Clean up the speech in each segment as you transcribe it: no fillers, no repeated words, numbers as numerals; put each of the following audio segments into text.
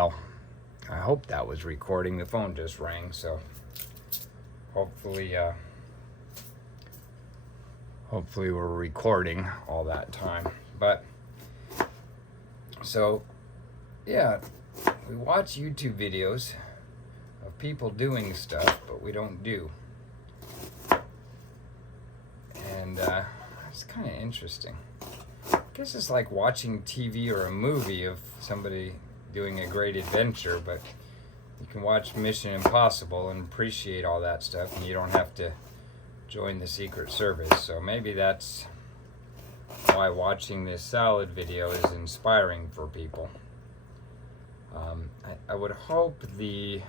Well, I hope that was recording. The phone just rang, so hopefully we're recording all that time. But so yeah, we watch YouTube videos of people doing stuff, but we don't do. And it's kind of interesting. I guess it's like watching TV or a movie of somebody doing a great adventure, but you can watch Mission Impossible and appreciate all that stuff, and you don't have to join the Secret Service. So maybe that's why watching this salad video is inspiring for people. I would hope the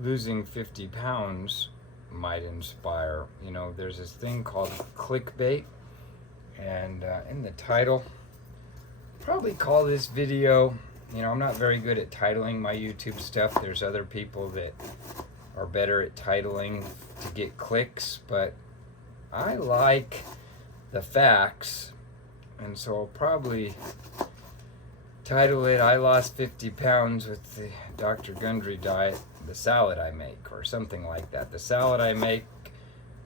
losing 50 pounds might inspire. You know, there's this thing called clickbait, and in the title, probably call this video, you know, I'm not very good at titling my YouTube stuff. There's other people that are better at titling to get clicks, but I like the facts, and so I'll probably title it, I lost 50 pounds with the Dr. Gundry diet, the salad I make, or something like that. The salad I make,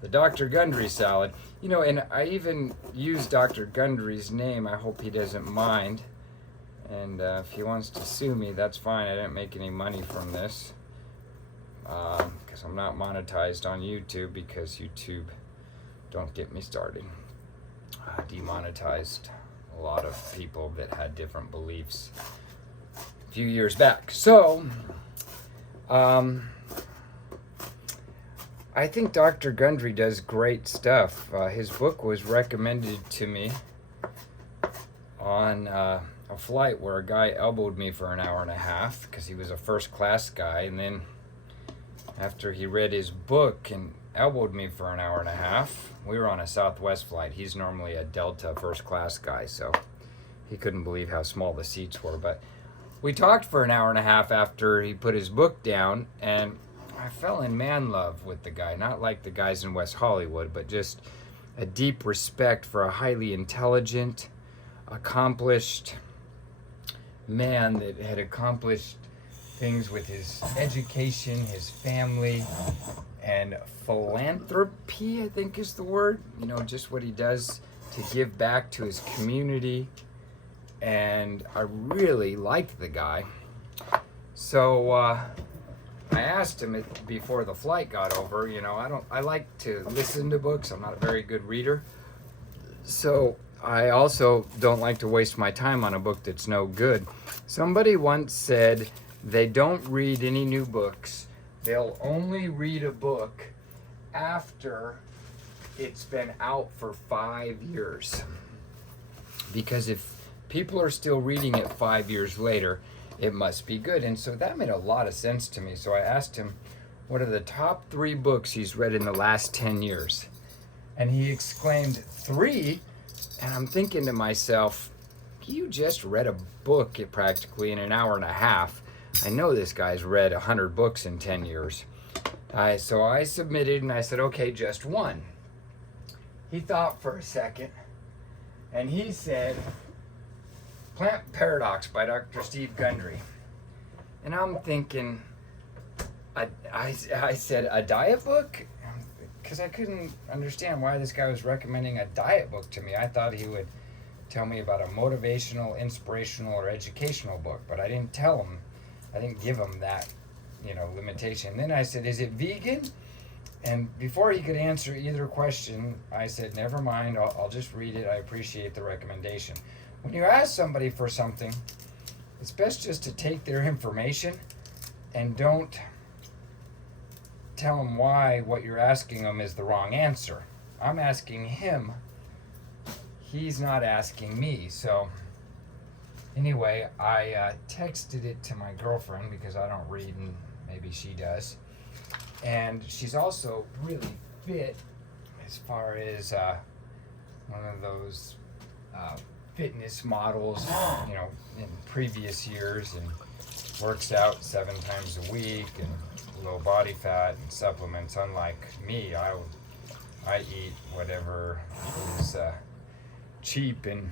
the Dr. Gundry salad. You know, and I even use Dr. Gundry's name. I hope he doesn't mind. And if he wants to sue me, that's fine. I didn't make any money from this. Because I'm not monetized on YouTube, because YouTube, don't get me started, demonetized a lot of people that had different beliefs a few years back. So, I think Dr. Gundry does great stuff. His book was recommended to me on a flight where a guy elbowed me for an hour and a half because he was a first class guy, and then after he read his book and elbowed me for an hour and a half, we were on a Southwest flight. He's normally a Delta first class guy, so he couldn't believe how small the seats were. But we talked for an hour and a half after he put his book down, and I fell in man love with the guy. Not like the guys in West Hollywood, but just a deep respect for a highly intelligent, accomplished man that had accomplished things with his education, his family, and philanthropy, I think is the word. You know, just what he does to give back to his community. And I really liked the guy. So I asked him before the flight got over, you know, I like to listen to books. I'm not a very good reader. So I also don't like to waste my time on a book that's no good. Somebody once said they don't read any new books. They'll only read a book after it's been out for 5 years. Because if people are still reading it 5 years later, it must be good. And so that made a lot of sense to me. So I asked him, what are the top 3 books he's read in the last 10 years? And he exclaimed, 3? And I'm thinking to myself, you just read a book practically in an hour and a half. I know this guy's read 100 books in 10 years. So I submitted and I said, okay, just 1. He thought for a second and he said, Plant Paradox by Dr. Steve Gundry. And I'm thinking, I said, a diet book? Because I couldn't understand why this guy was recommending a diet book to me. I thought he would tell me about a motivational, inspirational, or educational book, but I didn't tell him. I didn't give him that, you know, limitation. Then I said, is it vegan? And before he could answer either question, I said, never mind, I'll just read it. I appreciate the recommendation. When you ask somebody for something, it's best just to take their information and don't tell them why what you're asking them is the wrong answer. I'm asking him. He's not asking me. So anyway, I texted it to my girlfriend because I don't read and maybe she does. And she's also really fit as far as one of those fitness models, you know, in previous years, and works out 7 times a week and low body fat and supplements. Unlike me, I eat whatever is cheap and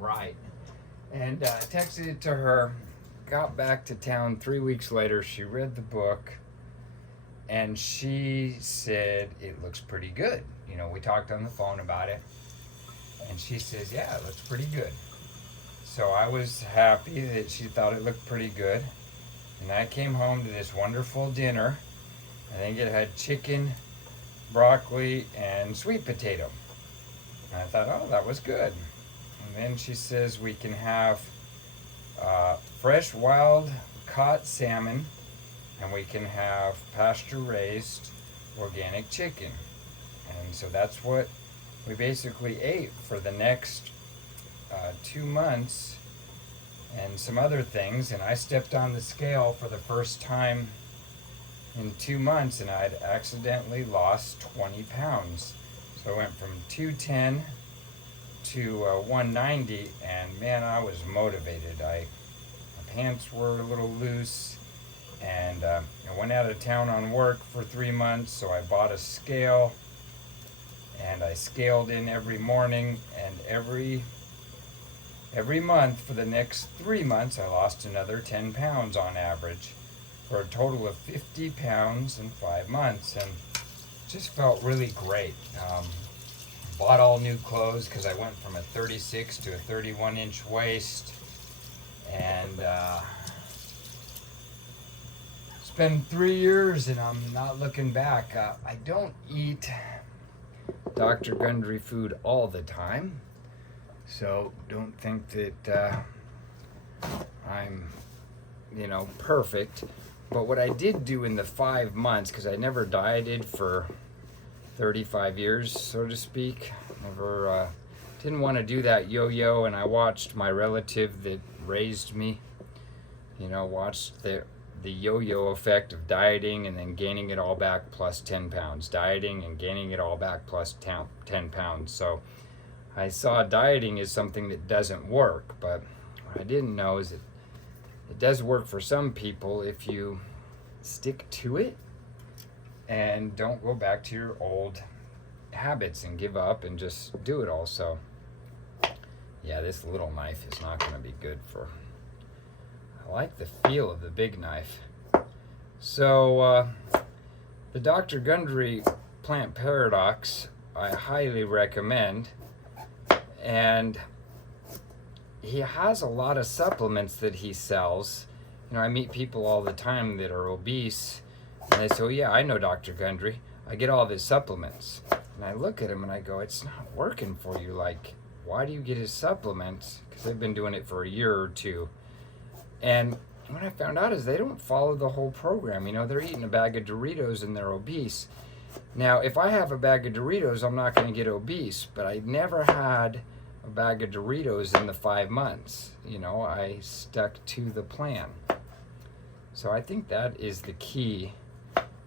right. And I texted it to her, got back to town 3 weeks later. She read the book and she said, it looks pretty good. You know, we talked on the phone about it. And she says, yeah, it looks pretty good. So I was happy that she thought it looked pretty good. And I came home to this wonderful dinner. I think it had chicken, broccoli, and sweet potato. And I thought, oh, that was good. And then she says we can have fresh wild caught salmon, and we can have pasture raised organic chicken. And so that's what we basically ate for the next 2 months, and some other things. And I stepped on the scale for the first time in 2 months, and I'd accidentally lost 20 pounds. So I went from 210 to 190, and man, I was motivated. My pants were a little loose, and I went out of town on work for 3 months, so I bought a scale, and I scaled in every morning, and every month for the next 3 months, I lost another 10 pounds on average, for a total of 50 pounds in 5 months, and just felt really great. Bought all new clothes because I went from a 36 to a 31-inch waist, and it's been 3 years and I'm not looking back. I don't eat Dr. Gundry food all the time, so don't think that I'm, perfect. But what I did do in the 5 months, because I never dieted for 35 years, so to speak, never didn't want to do that yo-yo, and I watched my relative that raised me, watched the yo-yo effect of dieting and then gaining it all back plus 10 pounds, dieting and gaining it all back plus 10 pounds. So I saw dieting as something that doesn't work, but what I didn't know is that it does work for some people if you stick to it and don't go back to your old habits and give up and just do it all. So yeah, this little knife is not going to be good for, I like the feel of the big knife. So the Dr. Gundry Plant Paradox I highly recommend, and he has a lot of supplements that he sells. I meet people all the time that are obese, and they say, oh yeah, I know Dr. Gundry. I get all of his supplements. And I look at him and I go, it's not working for you. Like, why do you get his supplements? Because they've been doing it for a year or two. And what I found out is they don't follow the whole program. They're eating a bag of Doritos and they're obese. Now, if I have a bag of Doritos, I'm not going to get obese, but I never had a bag of Doritos in the 5 months. I stuck to the plan. So I think that is the key,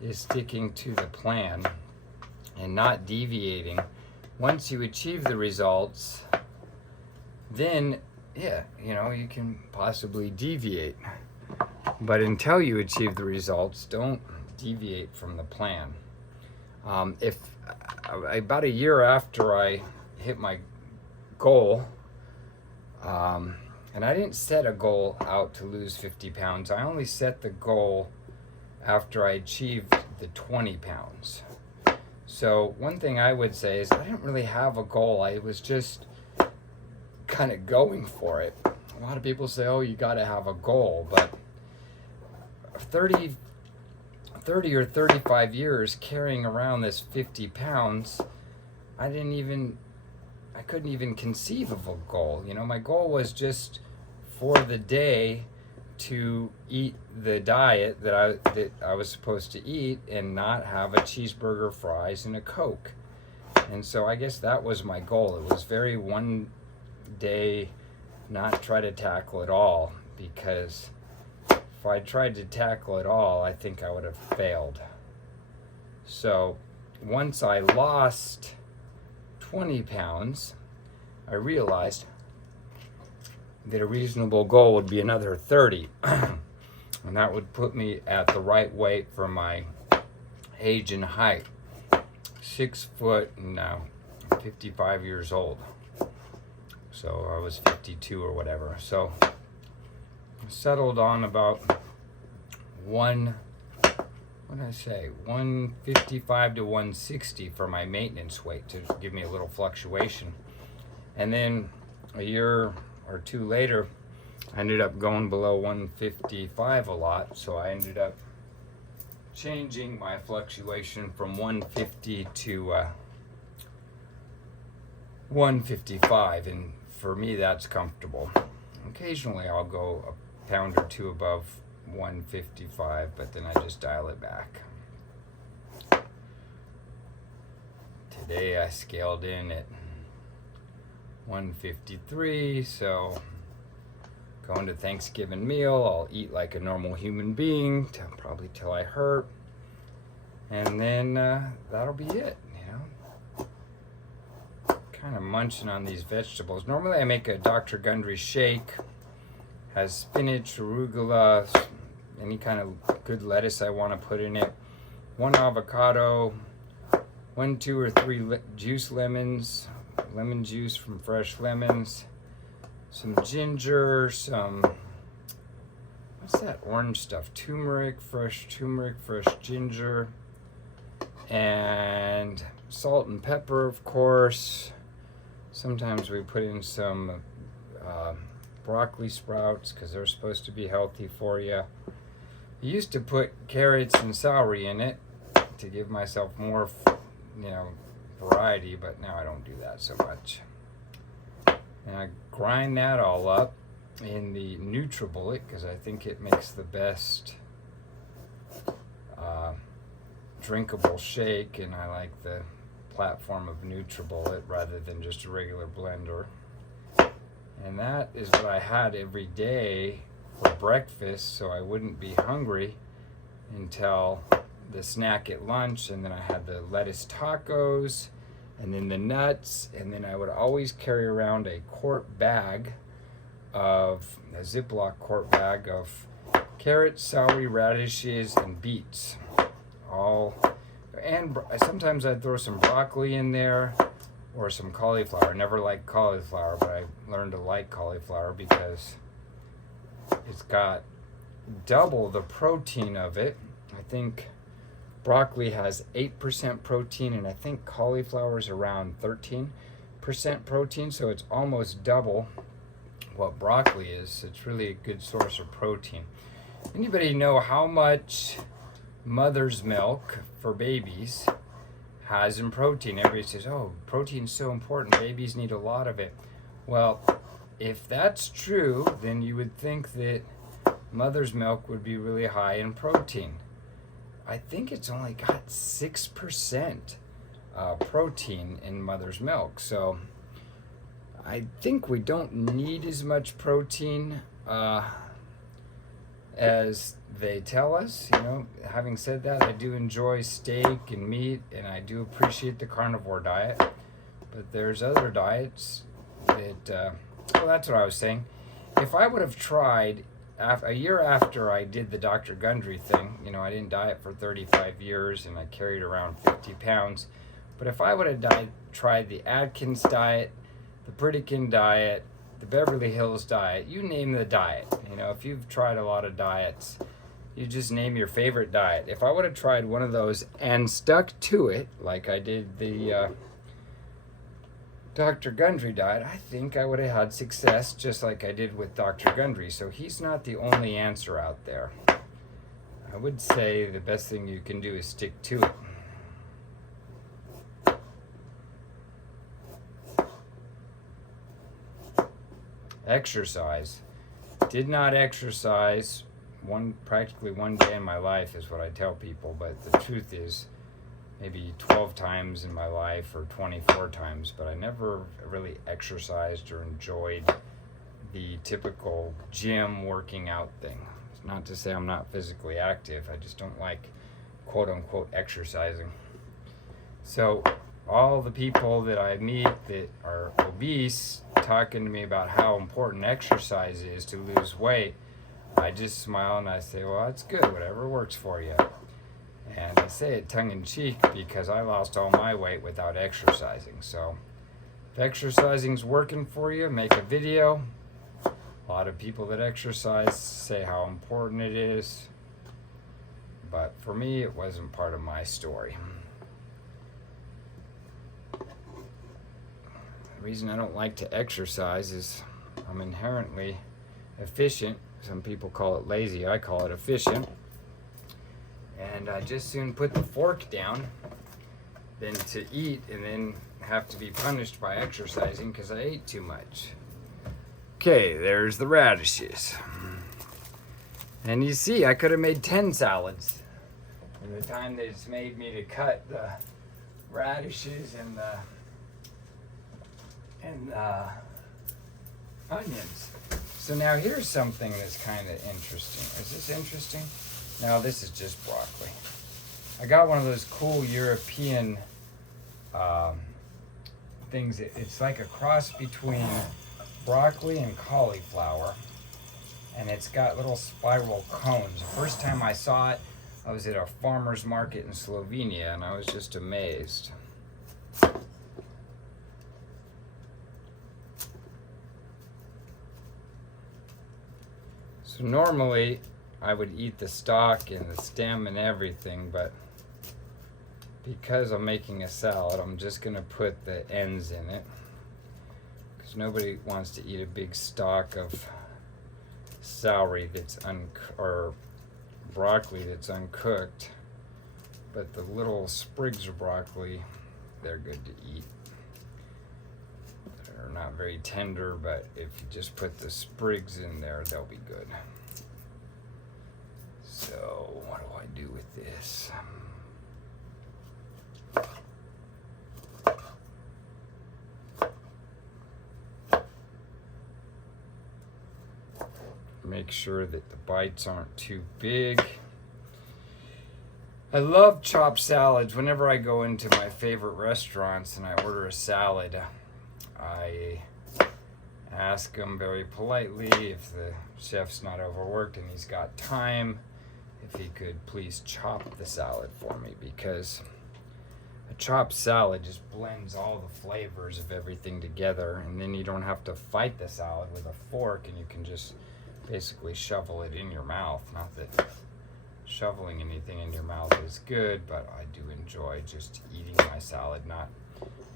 is sticking to the plan and not deviating. Once you achieve the results, then you can possibly deviate. But until you achieve the results, don't deviate from the plan. If about a year after I hit my goal, and I didn't set a goal out to lose 50 pounds. I only set the goal after I achieved the 20 pounds. So one thing I would say is I didn't really have a goal. I was just kind of going for it. A lot of people say, oh, you got to have a goal, but 30 or 35 years carrying around this 50 pounds, I couldn't even conceive of a goal. My goal was just for the day to eat the diet that I was supposed to eat and not have a cheeseburger, fries, and a Coke. And so I guess that was my goal. It was very one day, not try to tackle it all, because if I tried to tackle it all, I think I would have failed. So once I lost 20 pounds, I realized that a reasonable goal would be another 30. And that would put me at the right weight for my age and height. 6 foot and now 55 years old. So I was 52 or whatever. So I settled on about 155 to 160 for my maintenance weight to give me a little fluctuation. And then a year or two later, I ended up going below 155 a lot. So I ended up changing my fluctuation from 150 to 155, and for me that's comfortable. Occasionally I'll go a pound or two above 155, but then I just dial it back. Today I scaled in at 153, so going to Thanksgiving meal, I'll eat like a normal human being, probably till I hurt, and then that'll be it, Kind of munching on these vegetables. Normally I make a Dr. Gundry shake, has spinach, arugula, any kind of good lettuce I want to put in it, 1 avocado, 1, 2, or 3 juice lemons, lemon juice from fresh lemons, some ginger, some, what's that orange stuff? Turmeric, fresh ginger, and salt and pepper, of course. Sometimes we put in some broccoli sprouts because they're supposed to be healthy for you. I used to put carrots and celery in it to give myself more, variety, but now I don't do that so much. And I grind that all up in the NutriBullet because I think it makes the best drinkable shake, and I like the platform of NutriBullet rather than just a regular blender. And that is what I had every day for breakfast, so I wouldn't be hungry until the snack at lunch. And then I had the lettuce tacos, and then the nuts, and then I would always carry around a Ziploc quart bag of carrots, celery, radishes, and beets. And sometimes I'd throw some broccoli in there or some cauliflower. I never liked cauliflower, but I learned to like cauliflower because it's got double the protein of it. I think broccoli has 8% protein, and I think cauliflower is around 13% protein, so it's almost double what broccoli is. It's really a good source of protein. Anybody know how much mother's milk for babies has in protein? Everybody says, oh, protein's so important, babies need a lot of it. Well, if that's true, then you would think that mother's milk would be really high in protein. I think it's only got 6% protein in mother's milk, so I think we don't need as much protein as they tell us. Having said that, I do enjoy steak and meat, and I do appreciate the carnivore diet, but there's other diets that, that's what I was saying. If I would have tried, a year after I did the Dr. Gundry thing, I didn't diet for 35 years, and I carried around 50 pounds, but if I would have tried the Atkins diet, the Pritikin diet, the Beverly Hills diet, you name the diet. If you've tried a lot of diets, you just name your favorite diet. If I would have tried one of those and stuck to it, like I did the Dr. Gundry diet, I think I would have had success just like I did with Dr. Gundry. So he's not the only answer out there. I would say the best thing you can do is stick to it. Exercise. Did not exercise practically one day in my life is what I tell people, but the truth is maybe 12 times in my life or 24 times, but I never really exercised or enjoyed the typical gym working out thing. It's not to say I'm not physically active, I just don't like quote unquote exercising. So all the people that I meet that are obese talking to me about how important exercise is to lose weight, I just smile and I say, well, that's good, whatever works for you. And I say it tongue in cheek because I lost all my weight without exercising. So If exercising's working for you, make a video. A lot of people that exercise say how important it is. But for me, it wasn't part of my story. The reason I don't like to exercise is I'm inherently efficient. Some people call it lazy. I call it efficient. And I just soon put the fork down than to eat and then have to be punished by exercising because I ate too much. Okay, there's the radishes. And you see, I could have made 10 salads in the time that it's made me to cut the radishes and the onions. So now here's something that's kind of interesting. Is this interesting? No, this is just broccoli. I got one of those cool European things. It's like a cross between broccoli and cauliflower, and it's got little spiral cones. The first time I saw it, I was at a farmer's market in Slovenia, and I was just amazed. So normally I would eat the stalk and the stem and everything, but because I'm making a salad, I'm just gonna put the ends in it, because nobody wants to eat a big stalk of celery that's or broccoli that's uncooked. But the little sprigs of broccoli, they're good to eat. They're not very tender, but if you just put the sprigs in there, they'll be good. So what do I do with this? Make sure that the bites aren't too big. I love chopped salads. Whenever I go into my favorite restaurants and I order a salad, I ask them very politely if the chef's not overworked and he's got time, if he could please chop the salad for me, because a chopped salad just blends all the flavors of everything together, and then you don't have to fight the salad with a fork, and you can just basically shovel it in your mouth. Not that shoveling anything in your mouth is good, but I do enjoy just eating my salad.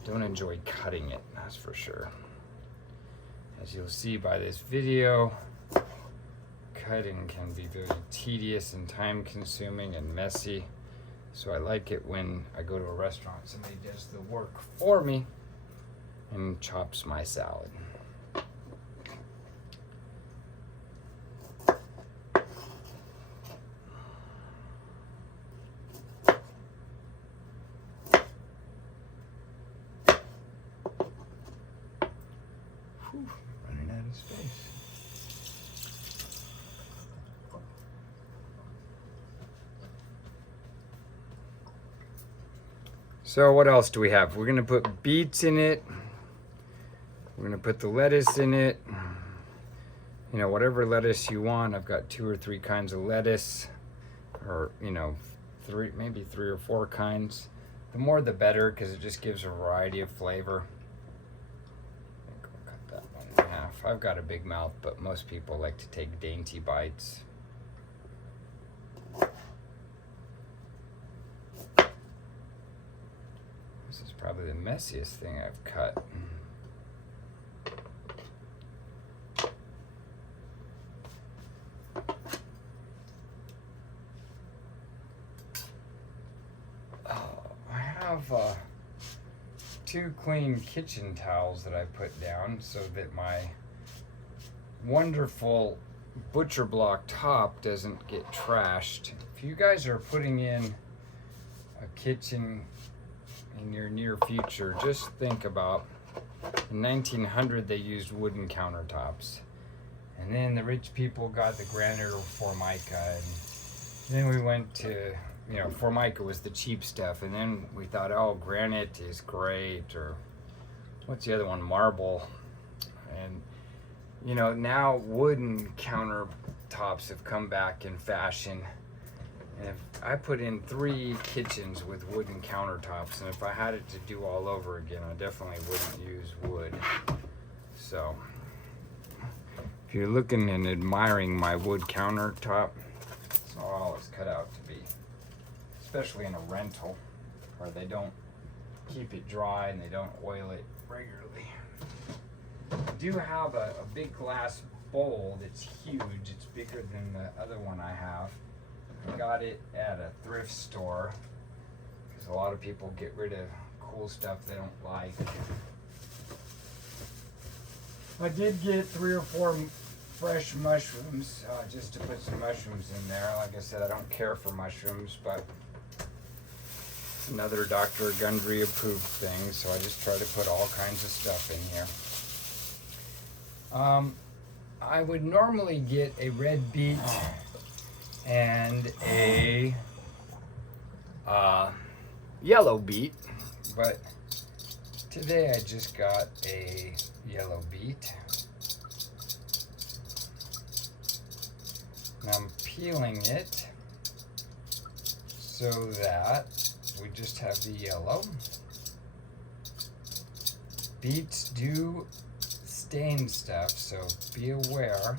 Don't enjoy cutting it, that's for sure. As you'll see by this video, cutting can be very tedious and time consuming and messy. So I like it when I go to a restaurant, somebody does the work for me and chops my salad. Running out of space. So what else do we have? We're gonna put beets in it. We're gonna put the lettuce in it. You know, whatever lettuce you want. I've got 2 or 3 kinds of lettuce, or maybe 3 or 4 kinds. The more the better, because it just gives a variety of flavor. I think I'll cut that one in half. I've got a big mouth, but most people like to take dainty bites. This is probably the messiest thing I've cut. I have 2 clean kitchen towels that I put down so that my wonderful butcher block top doesn't get trashed. If you guys are putting in a kitchen in your near future, just think about in 1900 they used wooden countertops, and then the rich people got the granite or Formica, and then we went to, Formica was the cheap stuff, and then we thought, oh, granite is great, or what's the other one, marble. And now wooden countertops have come back in fashion, And if I put in 3 kitchens with wooden countertops, and if I had it to do all over again, I definitely wouldn't use wood. So, if you're looking and admiring my wood countertop, it's not all it's cut out to be. Especially in a rental, where they don't keep it dry and they don't oil it regularly. I do have a big glass bowl that's huge. It's bigger than the other one I have. I got it at a thrift store because a lot of people get rid of cool stuff they don't like. I did get 3 or 4 fresh mushrooms just to put some mushrooms in there. Like I said, I don't care for mushrooms, but it's another Dr. Gundry approved thing, so I just try to put all kinds of stuff in here. I would normally get a red beet and a yellow beet, but today I just got a yellow beet. And I'm peeling it so that we just have the yellow. Beets do stain stuff, so be aware.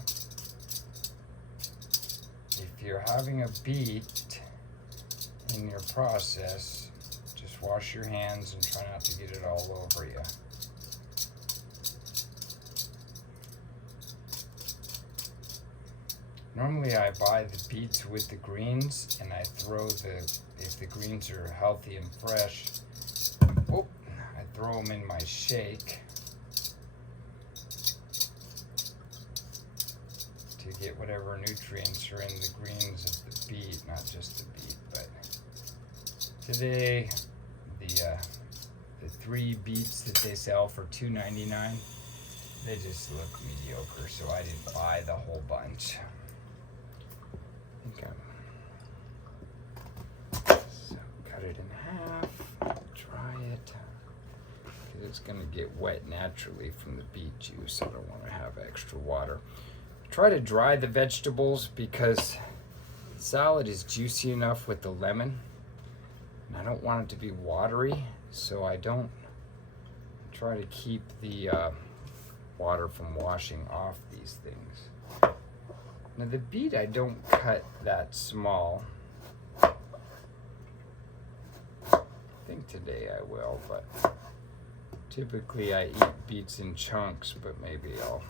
If you're having a beet in your process, just wash your hands and try not to get it all over you. Normally I buy the beets with the greens and I throw if the greens are healthy and fresh, I throw them in my shake to get whatever nutrients are in the greens of the beet, not just the beet. But today, the 3 beets that they sell for $2.99, they just look mediocre, so I didn't buy the whole bunch. Okay. So cut it in half, dry it, because it's going to get wet naturally from the beet juice. I don't want to have extra water. Try to dry the vegetables because salad is juicy enough with the lemon, and I don't want it to be watery, so I don't try to keep the water from washing off these things. Now the beet I don't cut that small. I think today I will, but typically I eat beets in chunks, but maybe I'll,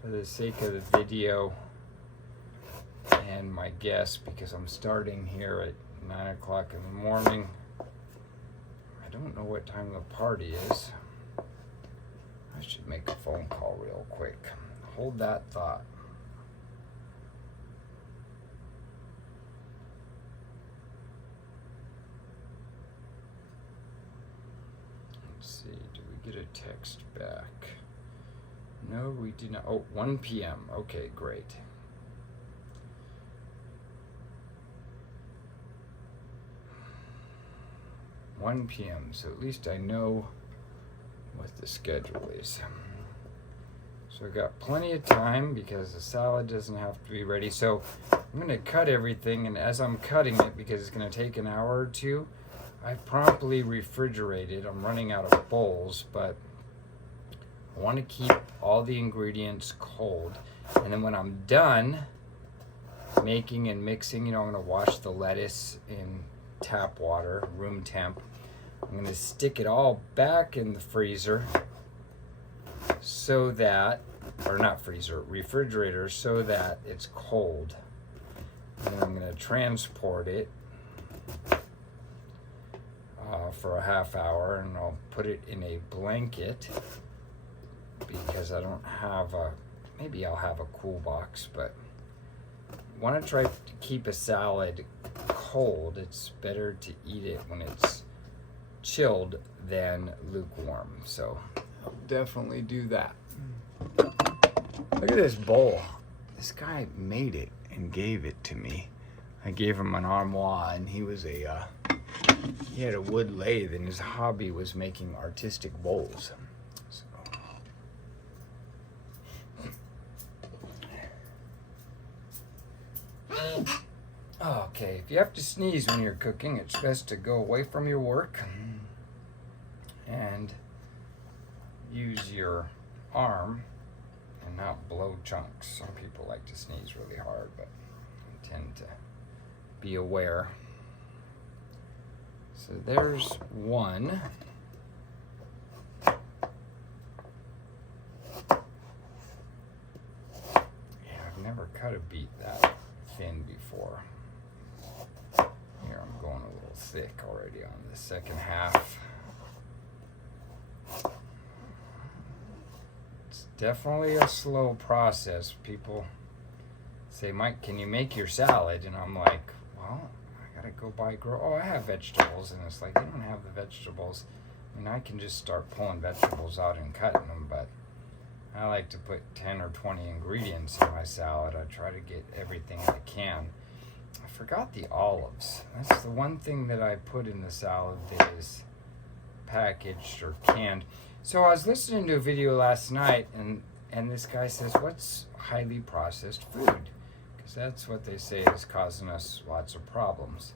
for the sake of the video and my guests, because I'm starting here at 9 o'clock in the morning. I don't know what time the party is. I should make a phone call real quick. Hold that thought. Let's see, do we get a text back? No, we did not. Oh, 1 p.m. Okay, great. $1 p.m. So at least I know what the schedule is. So I've got plenty of time because the salad doesn't have to be ready. So I'm going to cut everything, and as I'm cutting it, because it's going to take an hour or two, I promptly refrigerated. I'm running out of bowls, but I want to keep all the ingredients cold. And then when I'm done making and mixing, I'm going to wash the lettuce in tap water, room temp. I'm going to stick it all back in the freezer so that, or not freezer, refrigerator, so that it's cold. And then I'm going to transport it for a half hour, and I'll put it in a blanket because I don't have maybe I'll have a cool box, but I want to try to keep a salad cold. It's better to eat it when it's chilled than lukewarm, so I'll definitely do that. Look at this bowl. This guy made it and gave it to me. I gave him an armoire, and he had a wood lathe, and his hobby was making artistic bowls. So. Okay. Okay, if you have to sneeze when you're cooking, it's best to go away from your work and use your arm and not blow chunks. Some people like to sneeze really hard, but I tend to be aware. So there's one. Yeah, I've never cut a beet that thin before. Here, I'm going a little thick already on the second half. It's definitely a slow process. People say, Mike, can you make your salad? And I'm like, well, I gotta go buy I have vegetables. And it's like, you don't have the vegetables. I mean, I can just start pulling vegetables out and cutting them, but I like to put 10 or 20 ingredients in my salad. I try to get everything I can. I forgot the olives. That's the one thing that I put in the salad that is packaged or canned. So I was listening to a video last night, and this guy says, what's highly processed food? Because that's what they say is causing us lots of problems.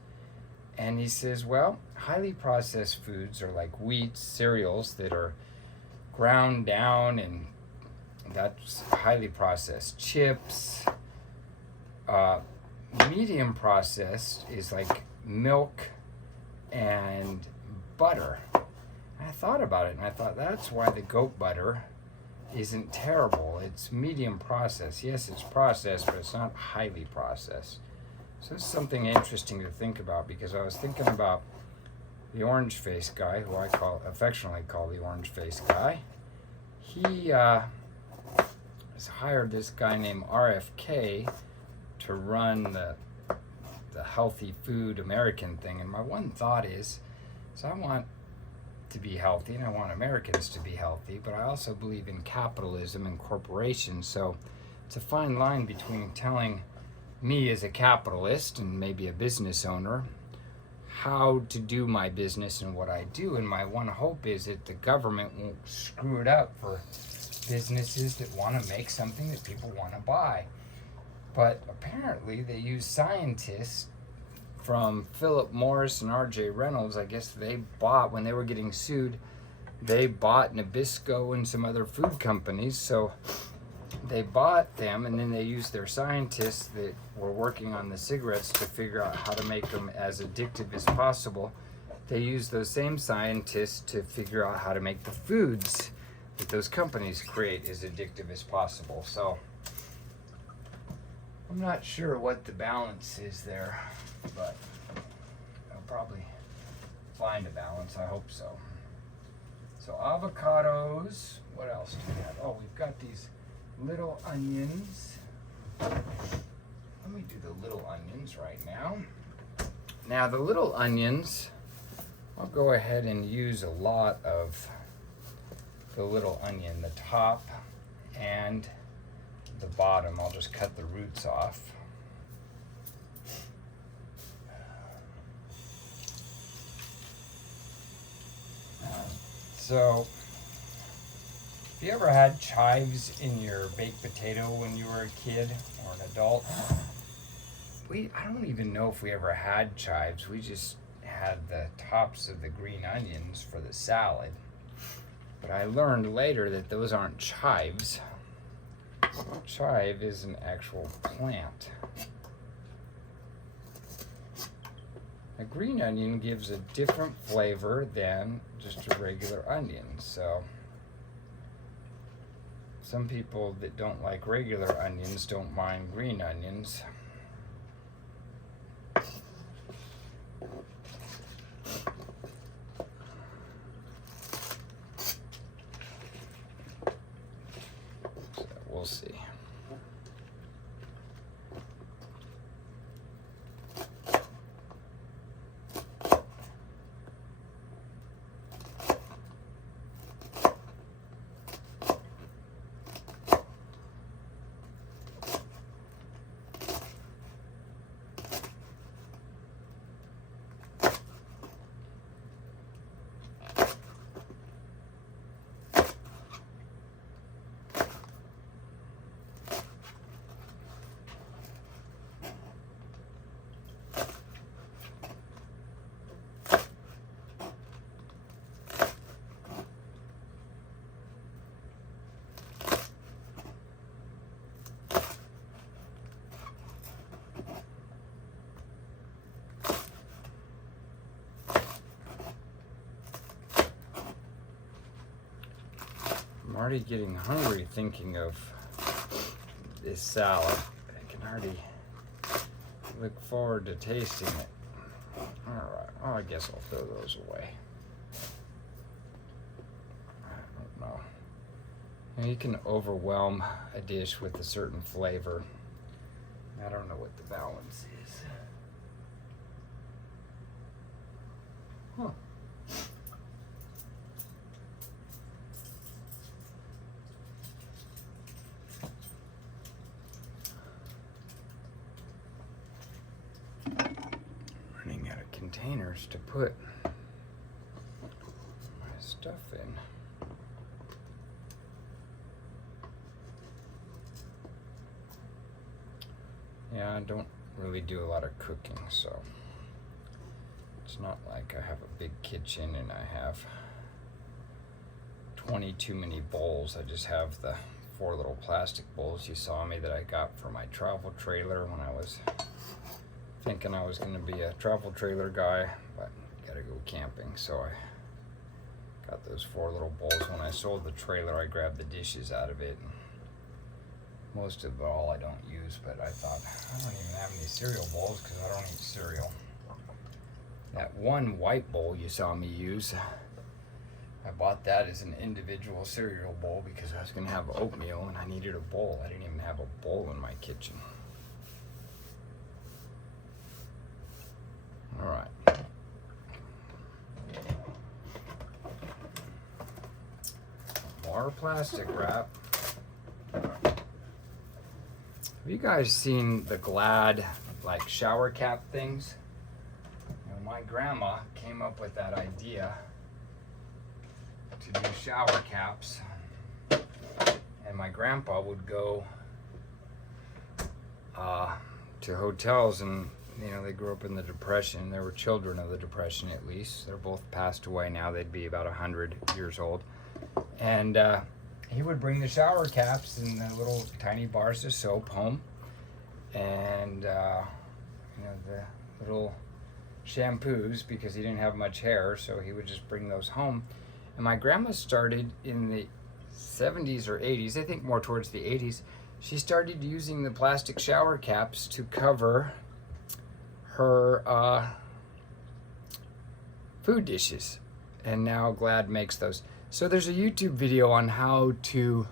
And he says, well, highly processed foods are like wheat, cereals that are ground down, and that's highly processed. Chips, medium processed is like milk and butter. And I thought about it, and I thought that's why the goat butter isn't terrible. It's medium processed. Yes, it's processed, but it's not highly processed. So it's something interesting to think about, because I was thinking about the orange face guy, who I affectionately call the orange face guy. He has hired this guy named RFK to run the healthy food American thing. And my one thought is I want to be healthy and I want Americans to be healthy, but I also believe in capitalism and corporations. So it's a fine line between telling me as a capitalist and maybe a business owner how to do my business and what I do. And my one hope is that the government won't screw it up for businesses that want to make something that people want to buy. But apparently they use scientists from Philip Morris and R.J. Reynolds. I guess they bought, when they were getting sued, they bought Nabisco and some other food companies. So they bought them, and then they used their scientists that were working on the cigarettes to figure out how to make them as addictive as possible. They used those same scientists to figure out how to make the foods that those companies create as addictive as possible. So I'm not sure what the balance is there, but I'll probably find a balance. I hope so. So avocados. What else do we have? Oh, we've got these little onions. Let me do the little onions right now. Now the little onions, I'll go ahead and use a lot of the little onion, the top and the bottom. I'll just cut the roots off. So, have you ever had chives in your baked potato when you were a kid or an adult? I don't even know if we ever had chives. We just had the tops of the green onions for the salad. But I learned later that those aren't chives. Chive is an actual plant. A green onion gives a different flavor than just a regular onion. So some people that don't like regular onions don't mind green onions. So we'll see. I'm already getting hungry thinking of this salad. I can already look forward to tasting it. Alright, well, I guess I'll throw those away. I don't know. You can overwhelm a dish with a certain flavor. I don't know what the balance is. Huh. Running out of containers to put my stuff in. Yeah, I don't really do a lot of cooking, so it's not like I have a big kitchen and I have 20 too many bowls. I just have the 4 little plastic bowls you saw me that I got for my travel trailer when I was thinking I was going to be a travel trailer guy, but gotta go camping, so I got those 4 little bowls. When I sold the trailer, I grabbed the dishes out of it. Most of it all I don't use, but I thought, I don't even have any cereal bowls because I don't eat cereal. That one white bowl you saw me use, I bought that as an individual cereal bowl because I was going to have oatmeal and I needed a bowl. I didn't even have a bowl in my kitchen. All right. More plastic wrap. Have you guys seen the Glad like shower cap things? You know, my grandma came up with that idea to do shower caps, and my grandpa would go to hotels, and you know, they grew up in the Depression. They were children of the Depression, at least. They're both passed away now. They'd be about 100 years old, and he would bring the shower caps and the little tiny bars of soap home, and you know, the little shampoos, because he didn't have much hair, so he would just bring those home. And my grandma started in the 70s or 80s, I think more towards the 80s, she started using the plastic shower caps to cover her food dishes, and now Glad makes those. So there's a YouTube video on how to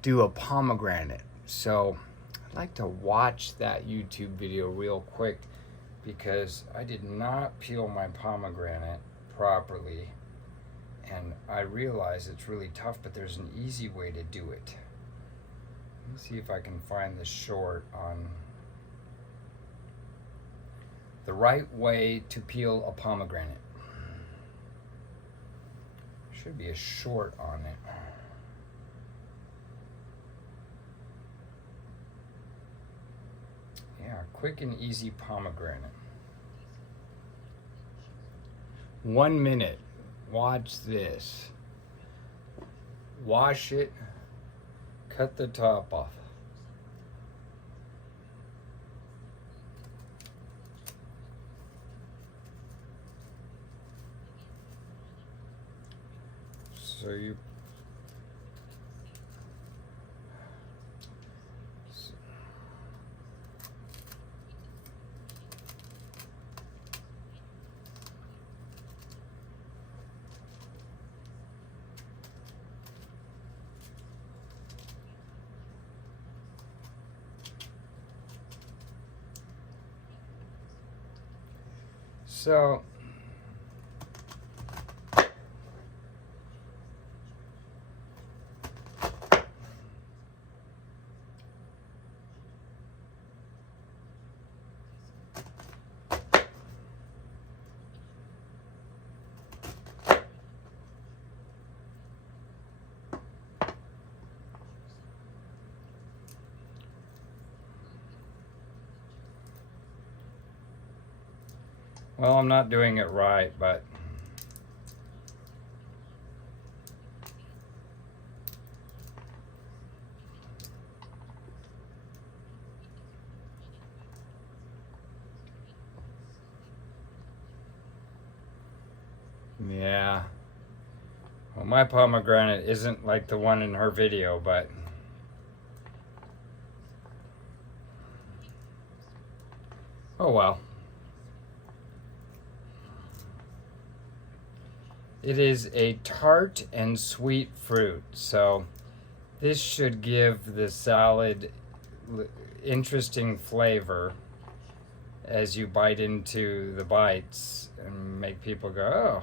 do a pomegranate. So I'd like to watch that YouTube video real quick because I did not peel my pomegranate properly, and I realize it's really tough, but there's an easy way to do it. Let's see if I can find the short on the right way to peel a pomegranate. Should be a short on it. Yeah, quick and easy pomegranate. 1 minute. Watch this. Wash it. Cut the top off. So you so well, I'm not doing it right, but yeah. Well, my pomegranate isn't like the one in her video, but oh well. It is a tart and sweet fruit, so this should give the salad interesting flavor as you bite into the bites and make people go, oh.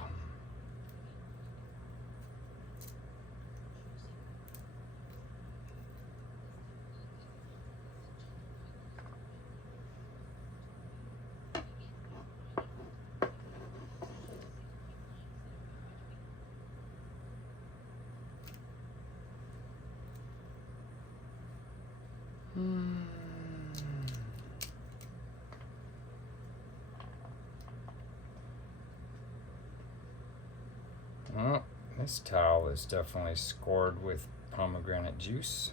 Well, this towel is definitely scored with pomegranate juice.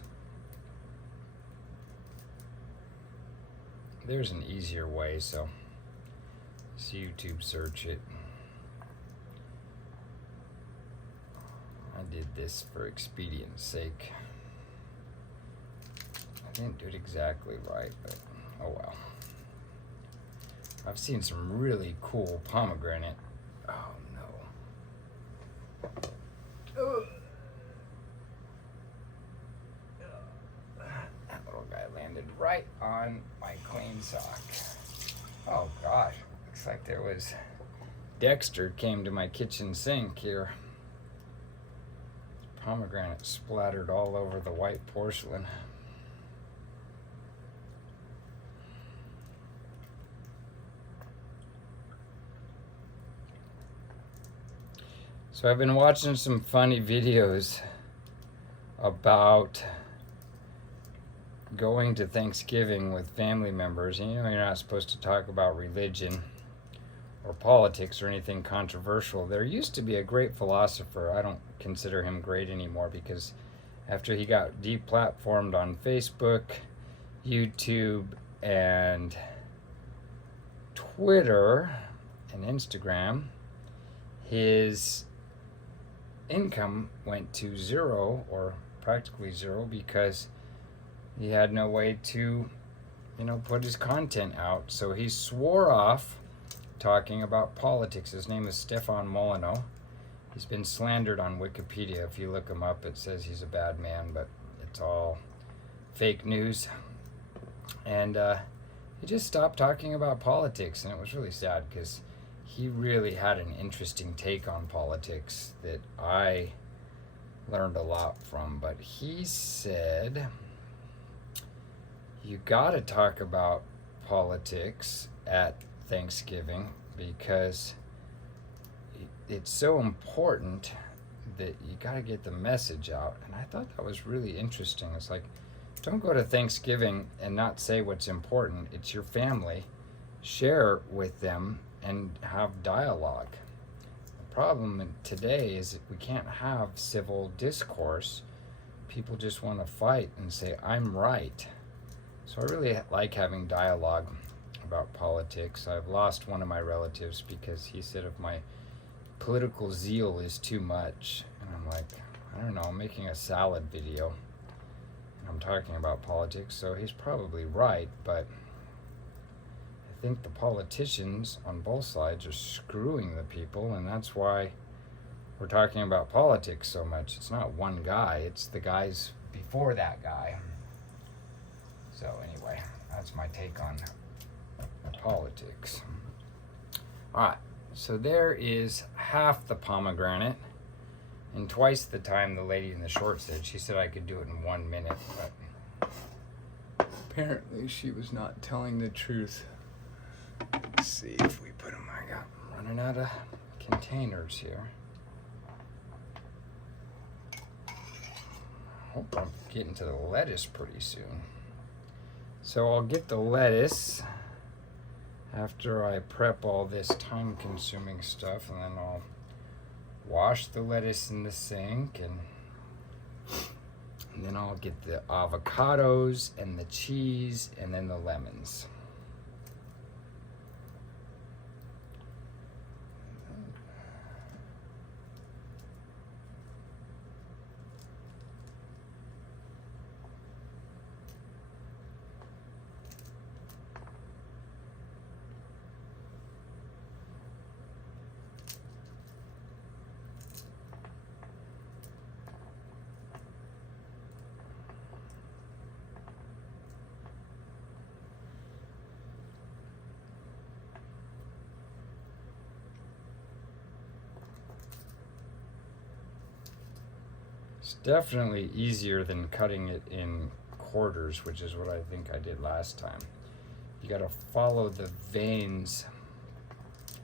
There's an easier way, so just YouTube search it. I did this for expedience sake. I didn't do it exactly right, but oh well. I've seen some really cool pomegranate. Oh no. That little guy landed right on my clean sock. Oh gosh, looks like there was Dexter came to my kitchen sink here. Pomegranate splattered all over the white porcelain. So I've been watching some funny videos about going to Thanksgiving with family members. And you know, you're not supposed to talk about religion or politics or anything controversial. There used to be a great philosopher. I don't consider him great anymore because after he got deplatformed on Facebook, YouTube, and Twitter and Instagram, his income went to zero or practically zero because he had no way to, put his content out. So he swore off talking about politics. His name is Stefan Molyneux. He's been slandered on Wikipedia. If you look him up, it says he's a bad man, but it's all fake news. And he just stopped talking about politics, and it was really sad because he really had an interesting take on politics that I learned a lot from. But he said, you gotta talk about politics at Thanksgiving because it's so important that you gotta get the message out. And I thought that was really interesting. It's like, don't go to Thanksgiving and not say what's important. It's your family. Share with them and have dialogue. The problem today is that we can't have civil discourse. People just want to fight and say, I'm right. So I really like having dialogue about politics. I've lost one of my relatives because he said if my political zeal is too much. And I'm like, I don't know, I'm making a salad video and I'm talking about politics, so he's probably right, but I think the politicians on both sides are screwing the people, and that's why we're talking about politics so much. It's not one guy, it's the guys before that guy. So anyway, that's my take on politics. All right, so there is half the pomegranate and twice the time the lady in the short said. She said I could do it in 1 minute, but apparently she was not telling the truth. Let's see if we put them. I got running out of containers here. Hope I'm getting to the lettuce pretty soon. So I'll get the lettuce after I prep all this time-consuming stuff, and then I'll wash the lettuce in the sink, and then I'll get the avocados and the cheese and then the lemons. It's definitely easier than cutting it in quarters, which is what I think I did last time. You got to follow the veins.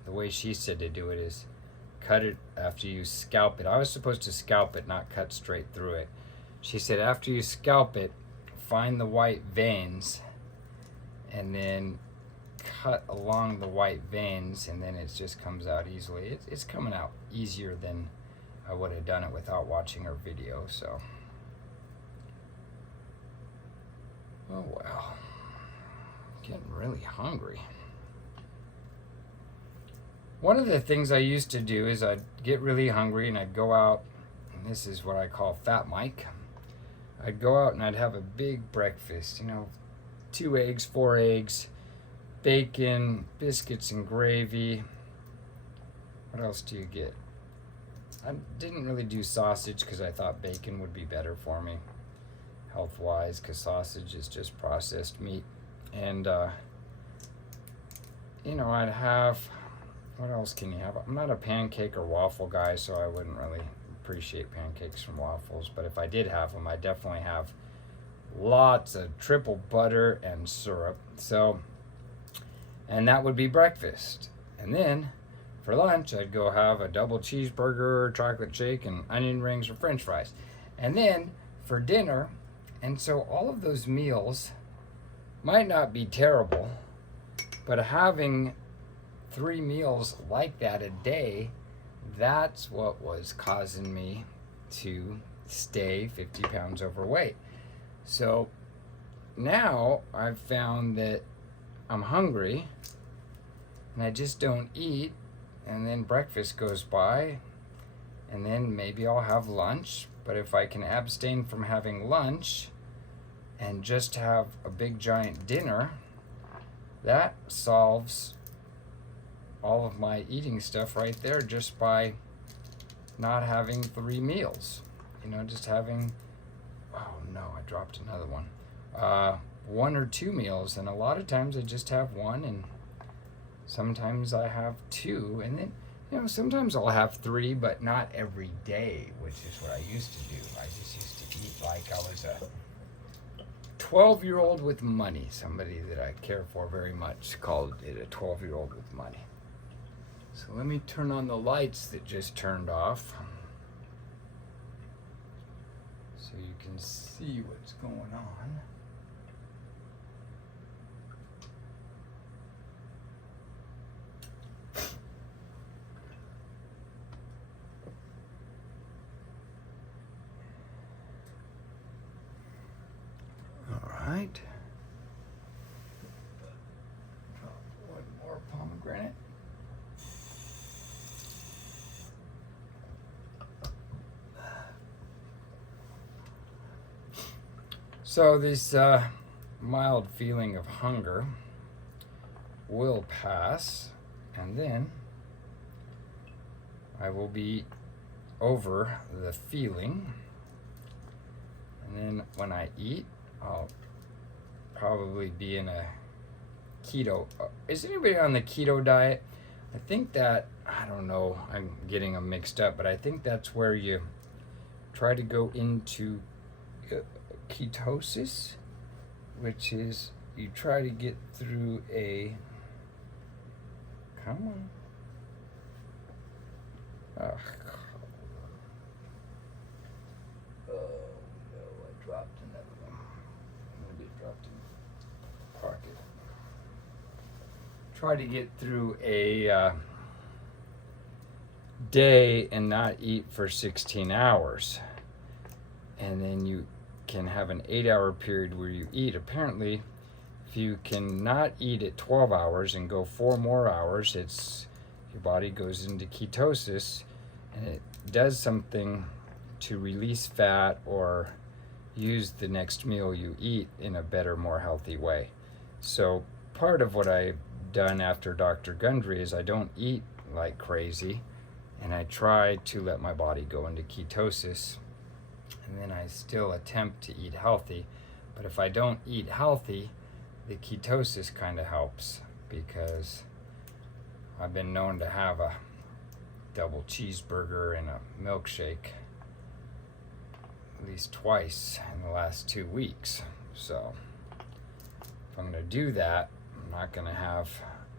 The way she said to do it is cut it after you scalp it. I was supposed to scalp it, not cut straight through it. She said after you scalp it, find the white veins and then cut along the white veins, and then it just comes out easily. It's coming out easier than I would have done it without watching her video, so. Oh well. Getting really hungry. One of the things I used to do is I'd get really hungry and I'd go out, and this is what I call Fat Mike. I'd go out and I'd have a big breakfast, 2 eggs, 4 eggs, bacon, biscuits and gravy. What else do you get? I didn't really do sausage because I thought bacon would be better for me health-wise, because sausage is just processed meat. And, I'd have, what else can you have? I'm not a pancake or waffle guy, so I wouldn't really appreciate pancakes from waffles. But if I did have them, I'd definitely have lots of triple butter and syrup. So, and that would be breakfast. And then for lunch, I'd go have a double cheeseburger, chocolate shake, and onion rings or french fries. And then for dinner, and so all of those meals might not be terrible, but having 3 meals like that a day, that's what was causing me to stay 50 pounds overweight. So now I've found that I'm hungry and I just don't eat, and then breakfast goes by, and then maybe I'll have lunch. But if I can abstain from having lunch and just have a big giant dinner, that solves all of my eating stuff right there, just by not having 3 meals. Just having, oh no, I dropped another one. 1 or 2 meals, and a lot of times I just have 1, and sometimes I have 2, and then, sometimes I'll have 3, but not every day, which is what I used to do. I just used to eat like I was a 12-year-old with money. Somebody that I care for very much called it a 12-year-old with money. So let me turn on the lights that just turned off so you can see what's going on. Right. Drop 1 more pomegranate. So this mild feeling of hunger will pass, and then I will be over the feeling, and then when I eat, I'll probably be in a keto. Is anybody on the keto diet? I think that, I don't know, I'm getting them mixed up, but I think that's where you try to go into ketosis, which is you try to get through a, come on. Oh no, I dropped another one. Maybe it dropped in the pocket. Try to get through a day and not eat for 16 hours. And then you can have an 8-hour period where you eat. Apparently, if you can not eat at 12 hours and go 4 more hours, your body goes into ketosis, and it does something to release fat or use the next meal you eat in a better, more healthy way. So part of what I've done after Dr. Gundry is I don't eat like crazy, and I try to let my body go into ketosis, and then I still attempt to eat healthy. But if I don't eat healthy, the ketosis kind of helps, because I've been known to have a double cheeseburger and a milkshake at least twice in the last 2 weeks. So if I'm going to do that, I'm not going to have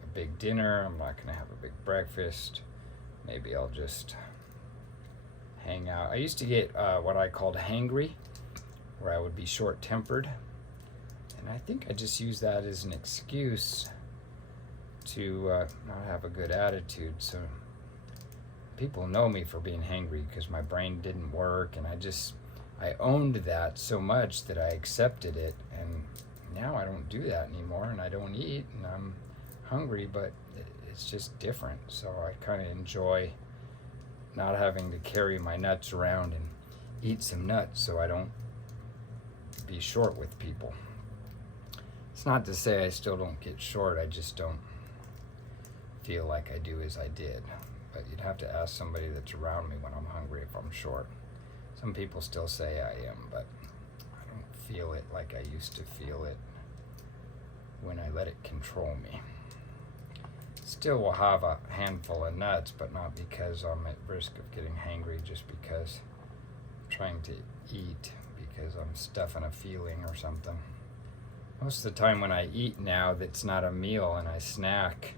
a big dinner. I'm not going to have a big breakfast. Maybe I'll just hang out. I used to get what I called hangry, where I would be short-tempered. And I think I just use that as an excuse to not have a good attitude. So people know me for being hangry because my brain didn't work, and I owned that so much that I accepted it, and now I don't do that anymore, and I don't eat, and I'm hungry, but it's just different. So I kind of enjoy not having to carry my nuts around and eat some nuts so I don't be short with people. It's not to say I still don't get short, I just don't feel like I do as I did. But you'd have to ask somebody that's around me when I'm hungry if I'm short. Some people still say I am, but I don't feel it like I used to feel it when I let it control me. Still will have a handful of nuts, but not because I'm at risk of getting hangry, just because I'm trying to eat because I'm stuffing a feeling or something. Most of the time when I eat now that's not a meal and I snack,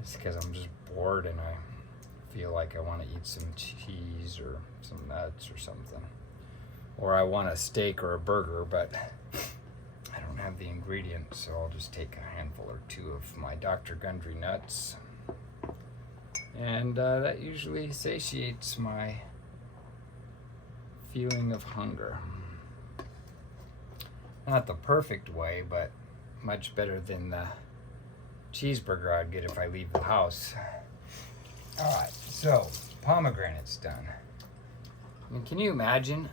it's because I'm just bored and I feel like I want to eat some cheese or some nuts or something. Or I want a steak or a burger, but I don't have the ingredients, so I'll just take a handful or two of my Dr. Gundry nuts. And that usually satiates my feeling of hunger. Not the perfect way, but much better than the cheeseburger I'd get if I leave the house. Alright, so pomegranate's done. I mean, can you imagine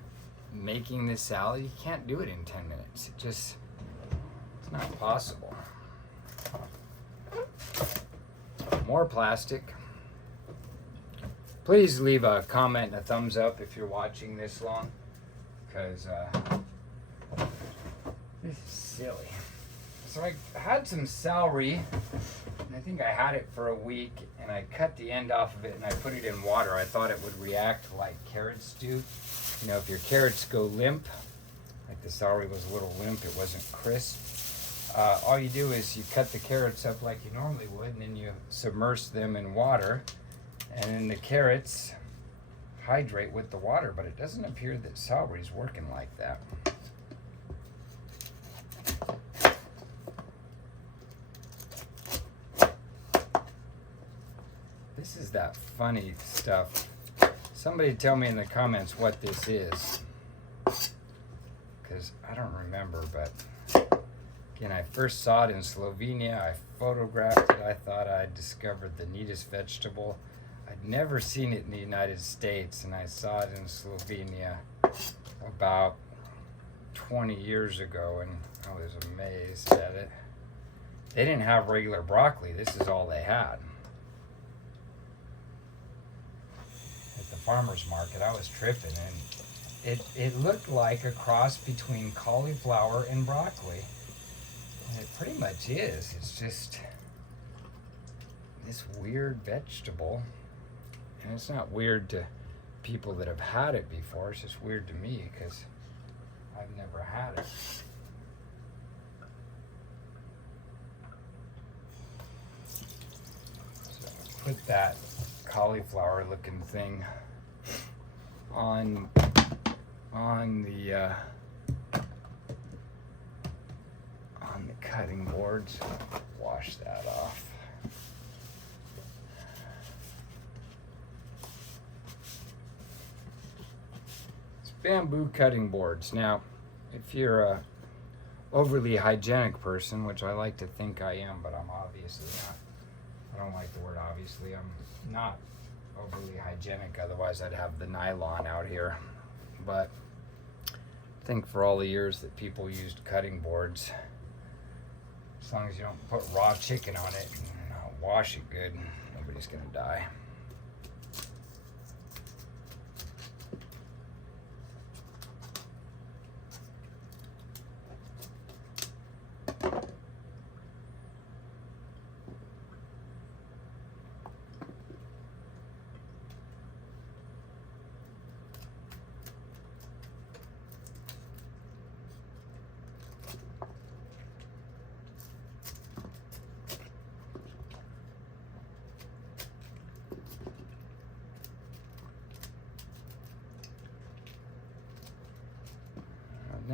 making this salad? You can't do it in 10 minutes. It's not possible. More plastic. Please leave a comment and a thumbs up if you're watching this long, because this is silly. So I had some celery, and I think I had it for a week, and I cut the end off of it and I put it in water. I thought it would react like carrots do. You know, if your carrots go limp, like the celery was a little limp, it wasn't crisp. All you do is you cut the carrots up like you normally would, and then you submerge them in water, and then the carrots hydrate with the water, but it doesn't appear that celery's working like that. This is that funny stuff. Somebody tell me in the comments what this is, because I don't remember, but again, I first saw it in Slovenia. I photographed it. I thought I'd discovered the neatest vegetable. I'd never seen it in the United States, and I saw it in Slovenia about 20 years ago, and I was amazed at it. They didn't have regular broccoli. This is all they had. At the farmer's market, I was tripping, and it looked like a cross between cauliflower and broccoli. And it pretty much is. It's just this weird vegetable. And it's not weird to people that have had it before. It's just weird to me because I've never had it. So put that cauliflower looking thing on the cutting boards. Wash that off. It's bamboo cutting boards. Now, if you're a overly hygienic person, which I like to think I am, but I'm obviously not. I don't like the word obviously. I'm not overly hygienic, otherwise I'd have the nylon out here. But I think for all the years that people used cutting boards, as long as you don't put raw chicken on it and wash it good, nobody's gonna die.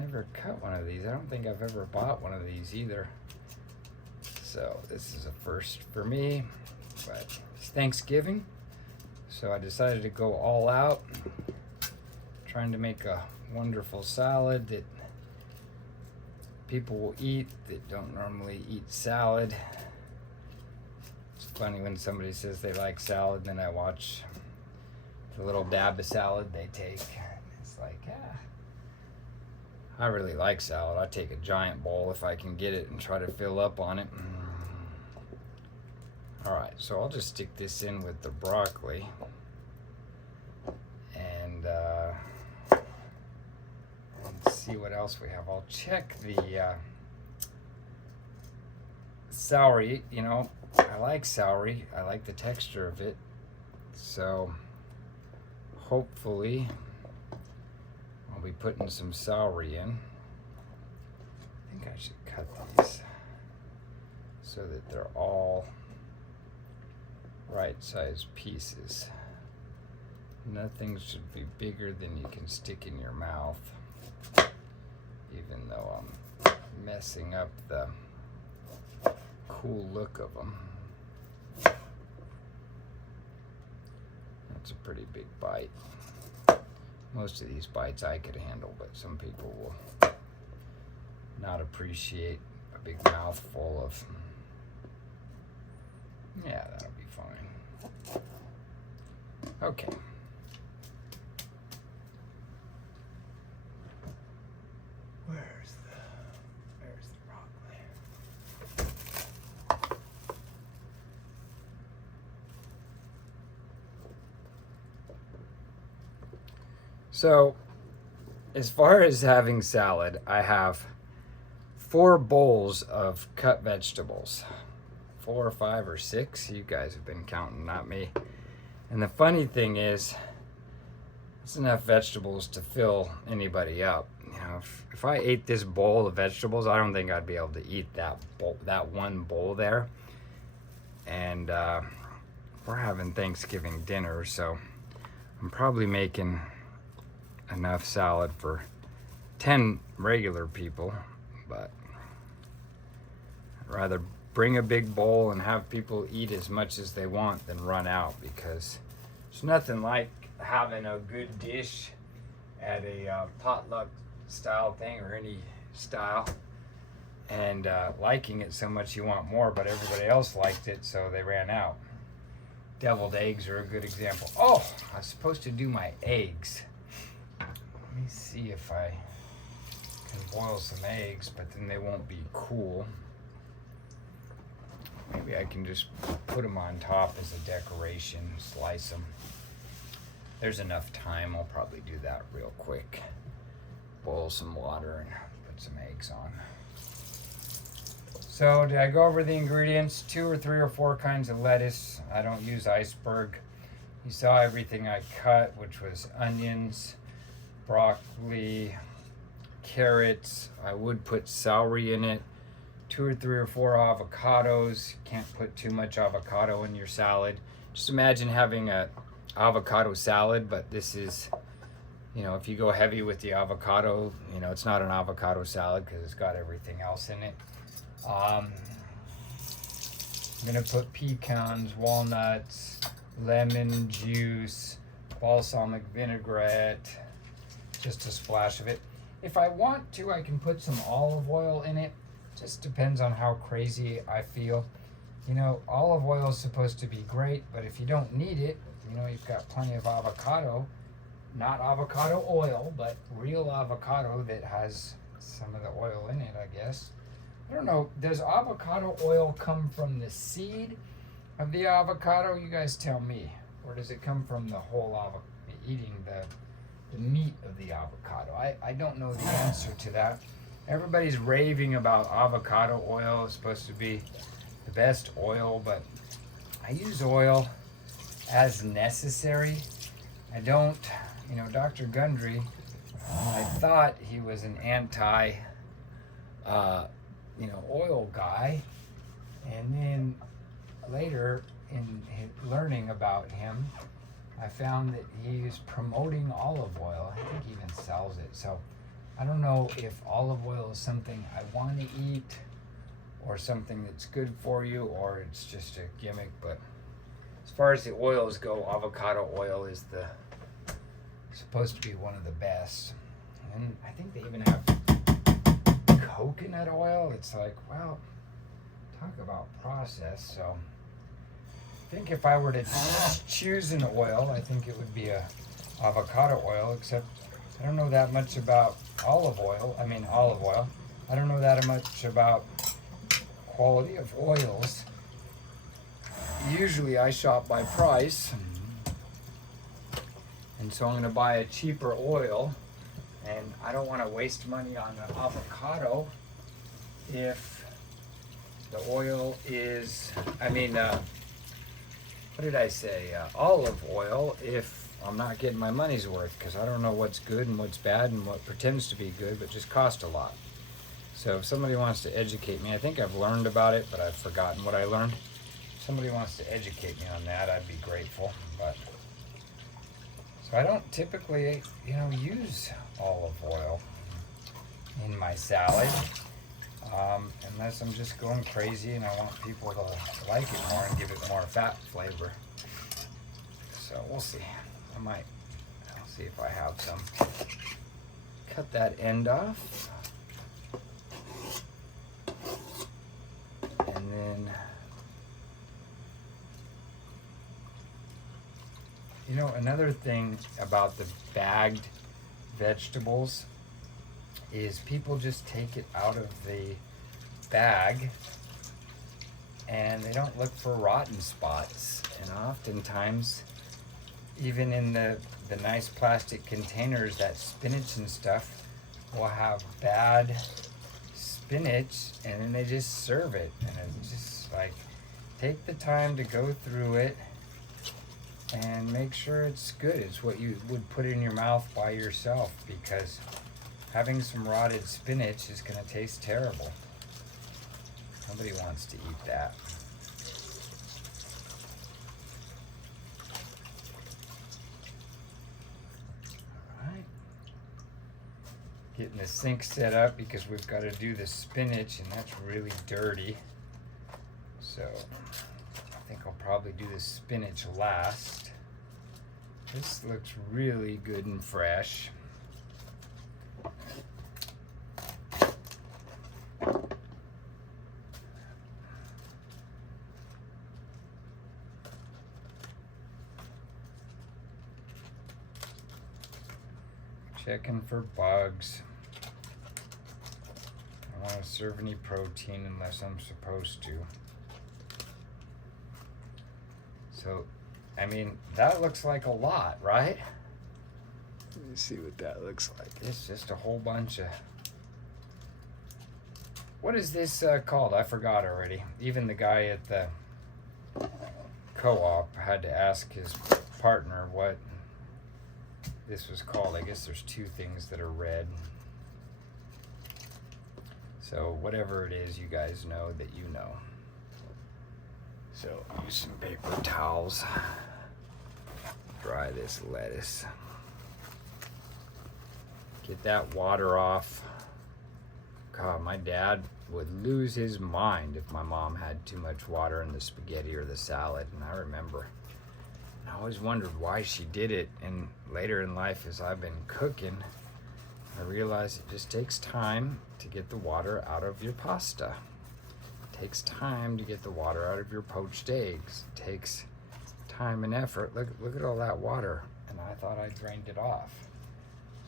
never cut one of these. I don't think I've ever bought one of these either. So this is a first for me, but it's Thanksgiving, so I decided to go all out, trying to make a wonderful salad that people will eat that don't normally eat salad. It's funny when somebody says they like salad, then I watch the little dab of salad they take. It's like, yeah, I really like salad. I take a giant bowl if I can get it and try to fill up on it. All right, so I'll just stick this in with the broccoli, and let's see what else we have. I'll check the celery. You know, I like celery. I like the texture of it. So hopefully I'll be putting some celery in. I think I should cut these so that they're all right size pieces. Nothing should be bigger than you can stick in your mouth, even though I'm messing up the cool look of them. That's a pretty big bite. Most of these bites I could handle, but some people will not appreciate a big mouthful of. Yeah, that'll be fine. Okay. Where's the broccoli? So, as far as having salad, I have 4 bowls of cut vegetables. 4 or 5 or 6. You guys have been counting, not me. And the funny thing is, it's enough vegetables to fill anybody up. You know, if I ate this bowl of vegetables, I don't think I'd be able to eat that bowl, that one bowl there. And we're having Thanksgiving dinner, so I'm probably making enough salad for 10 regular people, but I'd rather bring a big bowl and have people eat as much as they want than run out, because there's nothing like having a good dish at a potluck style thing or any style and liking it so much you want more, but everybody else liked it so they ran out. Deviled eggs are a good example. Oh, I was supposed to do my eggs. Let me see if I can boil some eggs, but then they won't be cool. Maybe I can just put them on top as a decoration, slice them. There's enough time, I'll probably do that real quick. Boil some water and put some eggs on. So did I go over the ingredients? 2 or 3 or 4 kinds of lettuce. I don't use iceberg. You saw everything I cut, which was onions, broccoli, carrots. I would put celery in it. 2 or 3 or 4 avocados. Can't put too much avocado in your salad. Just imagine having a avocado salad, but this is, you know, if you go heavy with the avocado, you know, it's not an avocado salad because it's got everything else in it. I'm gonna put pecans, walnuts, lemon juice, balsamic vinaigrette, just a splash of it. If I want to, I can put some olive oil in it. Just depends on how crazy I feel. You know, olive oil is supposed to be great, but if you don't need it, you know, you've got plenty of avocado. Not avocado oil, but real avocado that has some of the oil in it, I guess. I don't know, does avocado oil come from the seed of the avocado? You guys tell me. Or does it come from the whole avocado, eating the meat of the avocado? I don't know the answer to that. Everybody's raving about avocado oil. It's supposed to be the best oil, but I use oil as necessary. I don't, you know, Dr. Gundry, I thought he was an anti, oil guy. And then later in learning about him, I found that he's promoting olive oil. I think he even sells it. So I don't know if olive oil is something I want to eat or something that's good for you, or it's just a gimmick. But as far as the oils go, avocado oil is supposed to be one of the best. And I think they even have coconut oil. It's like, well, talk about process. So I think if I were to choose an oil, I think it would be a avocado oil, except I don't know that much about olive oil. I don't know that much about quality of oils. Usually I shop by price, and so I'm going to buy a cheaper oil, and I don't want to waste money on an avocado if the oil is, what did I say, olive oil, if I'm not getting my money's worth, because I don't know what's good and what's bad and what pretends to be good but just cost a lot. So if somebody wants to educate me, I think I've learned about it, but I've forgotten what I learned. If somebody wants to educate me on that, I'd be grateful. But so I don't typically, use olive oil in my salad, unless I'm just going crazy and I want people to like it more and give it more fat flavor. So we'll see. I'll see if I have some. Cut that end off. And then, another thing about the bagged vegetables is people just take it out of the bag and they don't look for rotten spots. And oftentimes, even in the nice plastic containers, that spinach and stuff will have bad spinach, and then they just serve it. And it's just like, take the time to go through it and make sure it's good. It's what you would put in your mouth by yourself, because having some rotted spinach is going to taste terrible. Nobody wants to eat that. Getting the sink set up because we've got to do the spinach, and that's really dirty. So I think I'll probably do the spinach last. This looks really good and fresh. Checking for bugs. I don't want to serve any protein unless I'm supposed to. So, that looks like a lot, right? Let me see what that looks like. It's just a whole bunch of... What is this called? I forgot already. Even the guy at the co-op had to ask his partner what this was called. I guess there's two things that are red. So whatever it is, you guys know that you know. So use some paper towels. Dry this lettuce. Get that water off. God, my dad would lose his mind if my mom had too much water in the spaghetti or the salad. And I remember, I always wondered why she did it. And later in life, as I've been cooking, I realized it just takes time to get the water out of your pasta. It takes time to get the water out of your poached eggs. It takes time and effort. Look at all that water. And I thought I drained it off.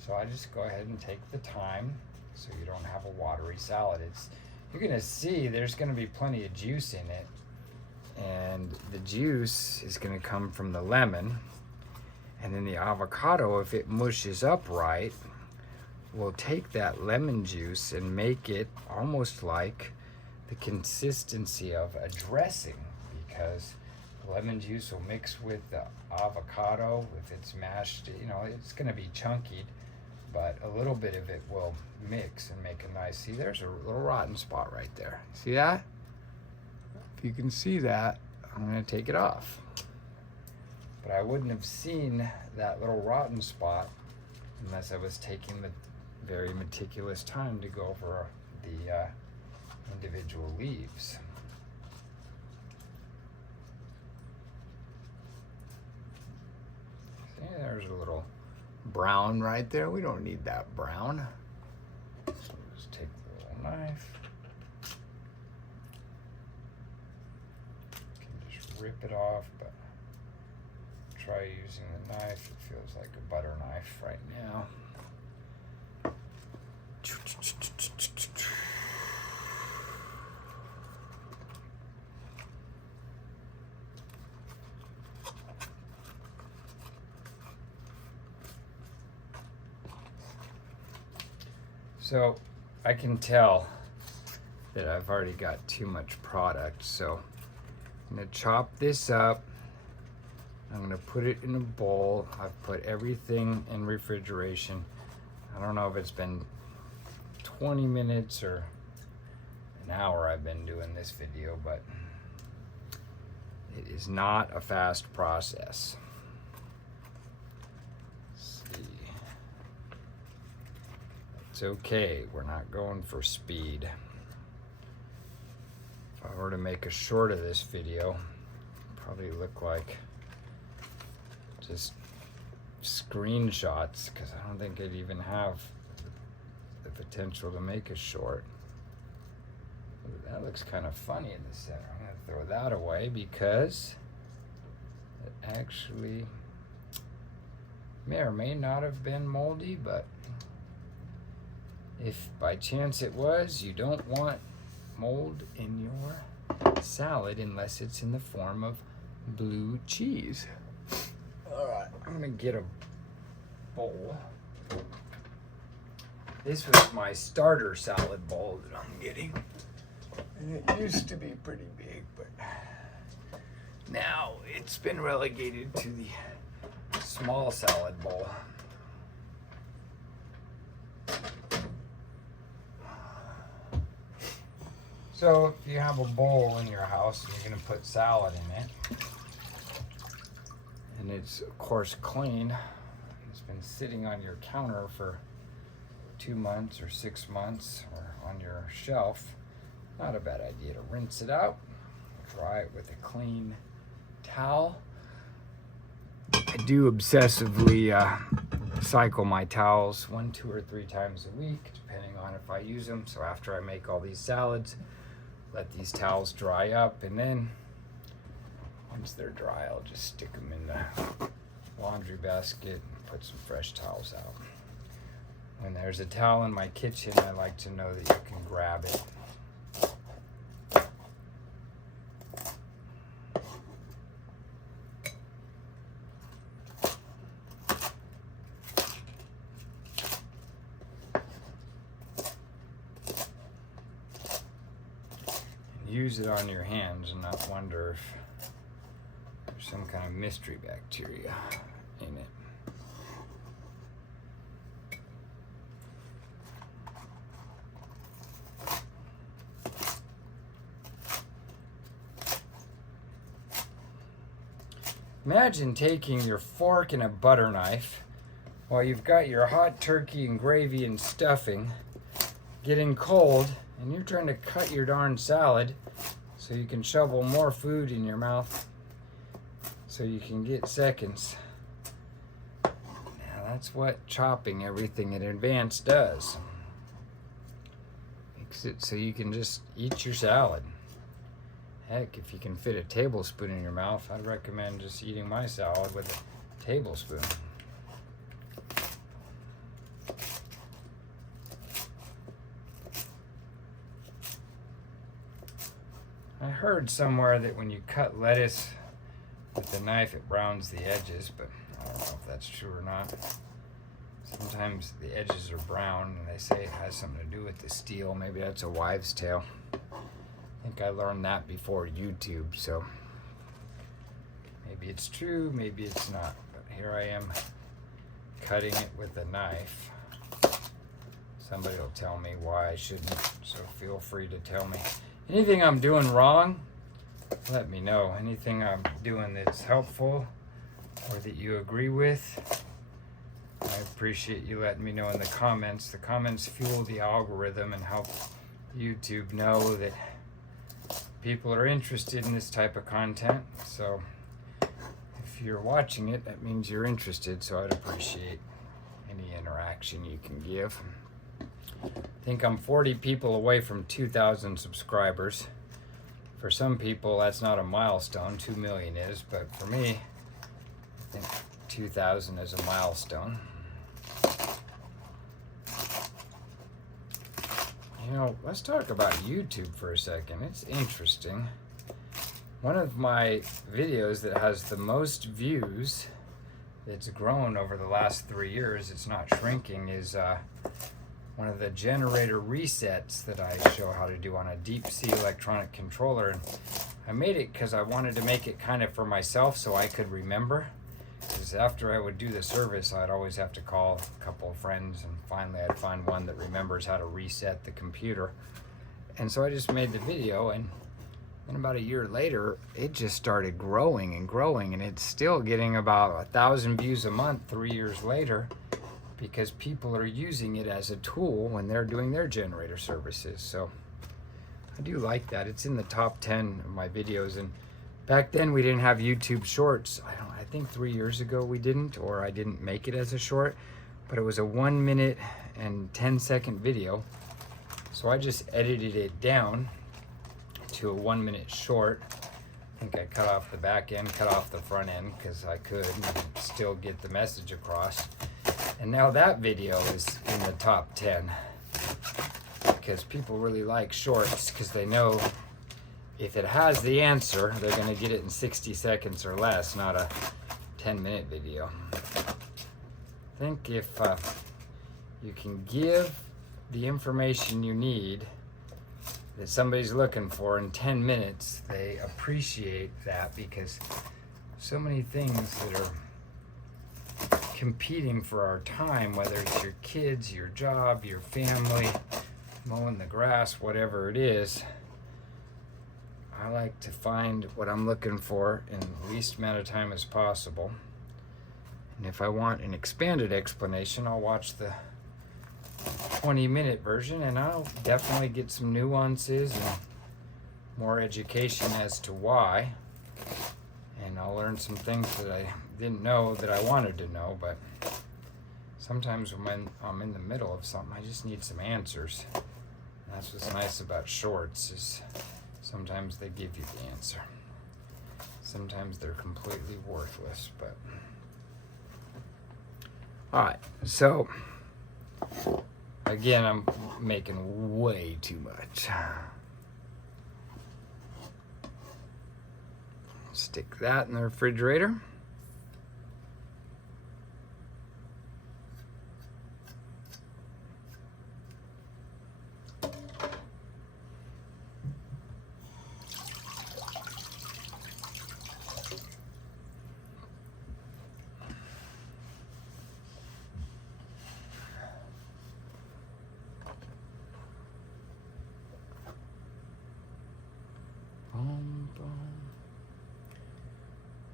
So I just go ahead and take the time so you don't have a watery salad. You're gonna see there's gonna be plenty of juice in it. And the juice is gonna come from the lemon. And then the avocado, if it mushes up right, will take that lemon juice and make it almost like the consistency of a dressing, because lemon juice will mix with the avocado. If it's mashed, it's going to be chunky, but a little bit of it will mix and make a nice, see, there's a little rotten spot right there. See that? If you can see that, I'm going to take it off. But I wouldn't have seen that little rotten spot unless I was taking the very meticulous time to go over the individual leaves. See, there's a little brown right there. We don't need that brown. So just take the little knife. You can just rip it off, but try using the knife. It feels like a butter knife right now. So I can tell that I've already got too much product, so I'm gonna chop this up. I'm gonna put it in a bowl. I've put everything in refrigeration. I don't know if it's been 20 minutes or an hour I've been doing this video, but it is not a fast process. Let's see. It's okay, we're not going for speed. If I were to make a short of this video, it'd probably look like just screenshots, because I don't think I'd even have the potential to make a short. That looks kind of funny in the center. I'm going to throw that away because it actually may or may not have been moldy, but if by chance it was, you don't want mold in your salad unless it's in the form of blue cheese. Alright, I'm gonna get a bowl. This was my starter salad bowl that I'm getting. And it used to be pretty big, but now it's been relegated to the small salad bowl. So if you have a bowl in your house and you're gonna put salad in it, and it's of course clean, it's been sitting on your counter for 2 months or 6 months or on your shelf, not a bad idea to rinse it out, dry it with a clean towel. I do obsessively cycle my towels 1, 2, or 3 times a week, depending on if I use them. So after I make all these salads, let these towels dry up, and then once they're dry, I'll just stick them in the laundry basket and put some fresh towels out. When there's a towel in my kitchen, I like to know that you can grab it. Use it on your hands and not wonder if there's some kind of mystery bacteria in it. Imagine taking your fork and a butter knife while you've got your hot turkey and gravy and stuffing getting cold, and you're trying to cut your darn salad so you can shovel more food in your mouth so you can get seconds. Now that's what chopping everything in advance does. Makes it so you can just eat your salad. Heck, if you can fit a tablespoon in your mouth, I'd recommend just eating my salad with a tablespoon. I heard somewhere that when you cut lettuce with the knife, it browns the edges, but I don't know if that's true or not. Sometimes the edges are brown, and they say it has something to do with the steel. Maybe that's a wives' tale. I think I learned that before YouTube, so maybe it's true, maybe it's not. But here I am cutting it with a knife. Somebody will tell me why I shouldn't, so feel free to tell me. Anything I'm doing wrong, let me know. Anything I'm doing that's helpful or that you agree with, I appreciate you letting me know in the comments. The comments fuel the algorithm and help YouTube know that people are interested in this type of content. So if you're watching it, that means you're interested, so I'd appreciate any interaction you can give. I think I'm 40 people away from 2,000 subscribers. For some people, that's not a milestone. 2 million is, but for me, I think 2,000 is a milestone. You know, let's talk about YouTube for a second. It's interesting. One of my videos that has the most views, that's grown over the last 3 years, it's not shrinking, is one of the generator resets that I show how to do on a deep sea electronic controller. And I made it because I wanted to make it kind of for myself so I could remember. Because after I would do the service, I'd always have to call a couple of friends, and finally I'd find one that remembers how to reset the computer. And so I just made the video, and then about a year later, it just started growing and growing, and it's still getting about 1,000 views a month 3 years later, because people are using it as a tool when they're doing their generator services. So I do like that. It's in the top 10 of my videos. And back then we didn't have YouTube Shorts. I think 3 years ago we didn't, or I didn't make it as a short, but it was a 1 minute and 10-second video. So I just edited it down to a 1 minute short. I think I cut off the back end, cut off the front end, because I could and still get the message across. And now that video is in the top 10 because people really like shorts, because they know if it has the answer, they're going to get it in 60 seconds or less, not a 10-minute video. I think if you can give the information you need that somebody's looking for in 10 minutes, they appreciate that, because so many things that are competing for our time, whether it's your kids, your job, your family, mowing the grass, whatever it is, I like to find what I'm looking for in the least amount of time as possible. And if I want an expanded explanation, I'll watch the 20-minute version, and I'll definitely get some nuances and more education as to why. And I'll learn some things that I didn't know that I wanted to know. But sometimes when I'm in the middle of something, I just need some answers. And that's what's nice about shorts, is sometimes they give you the answer. Sometimes they're completely worthless, but... Alright, so... Again, I'm making way too much. Stick that in the refrigerator.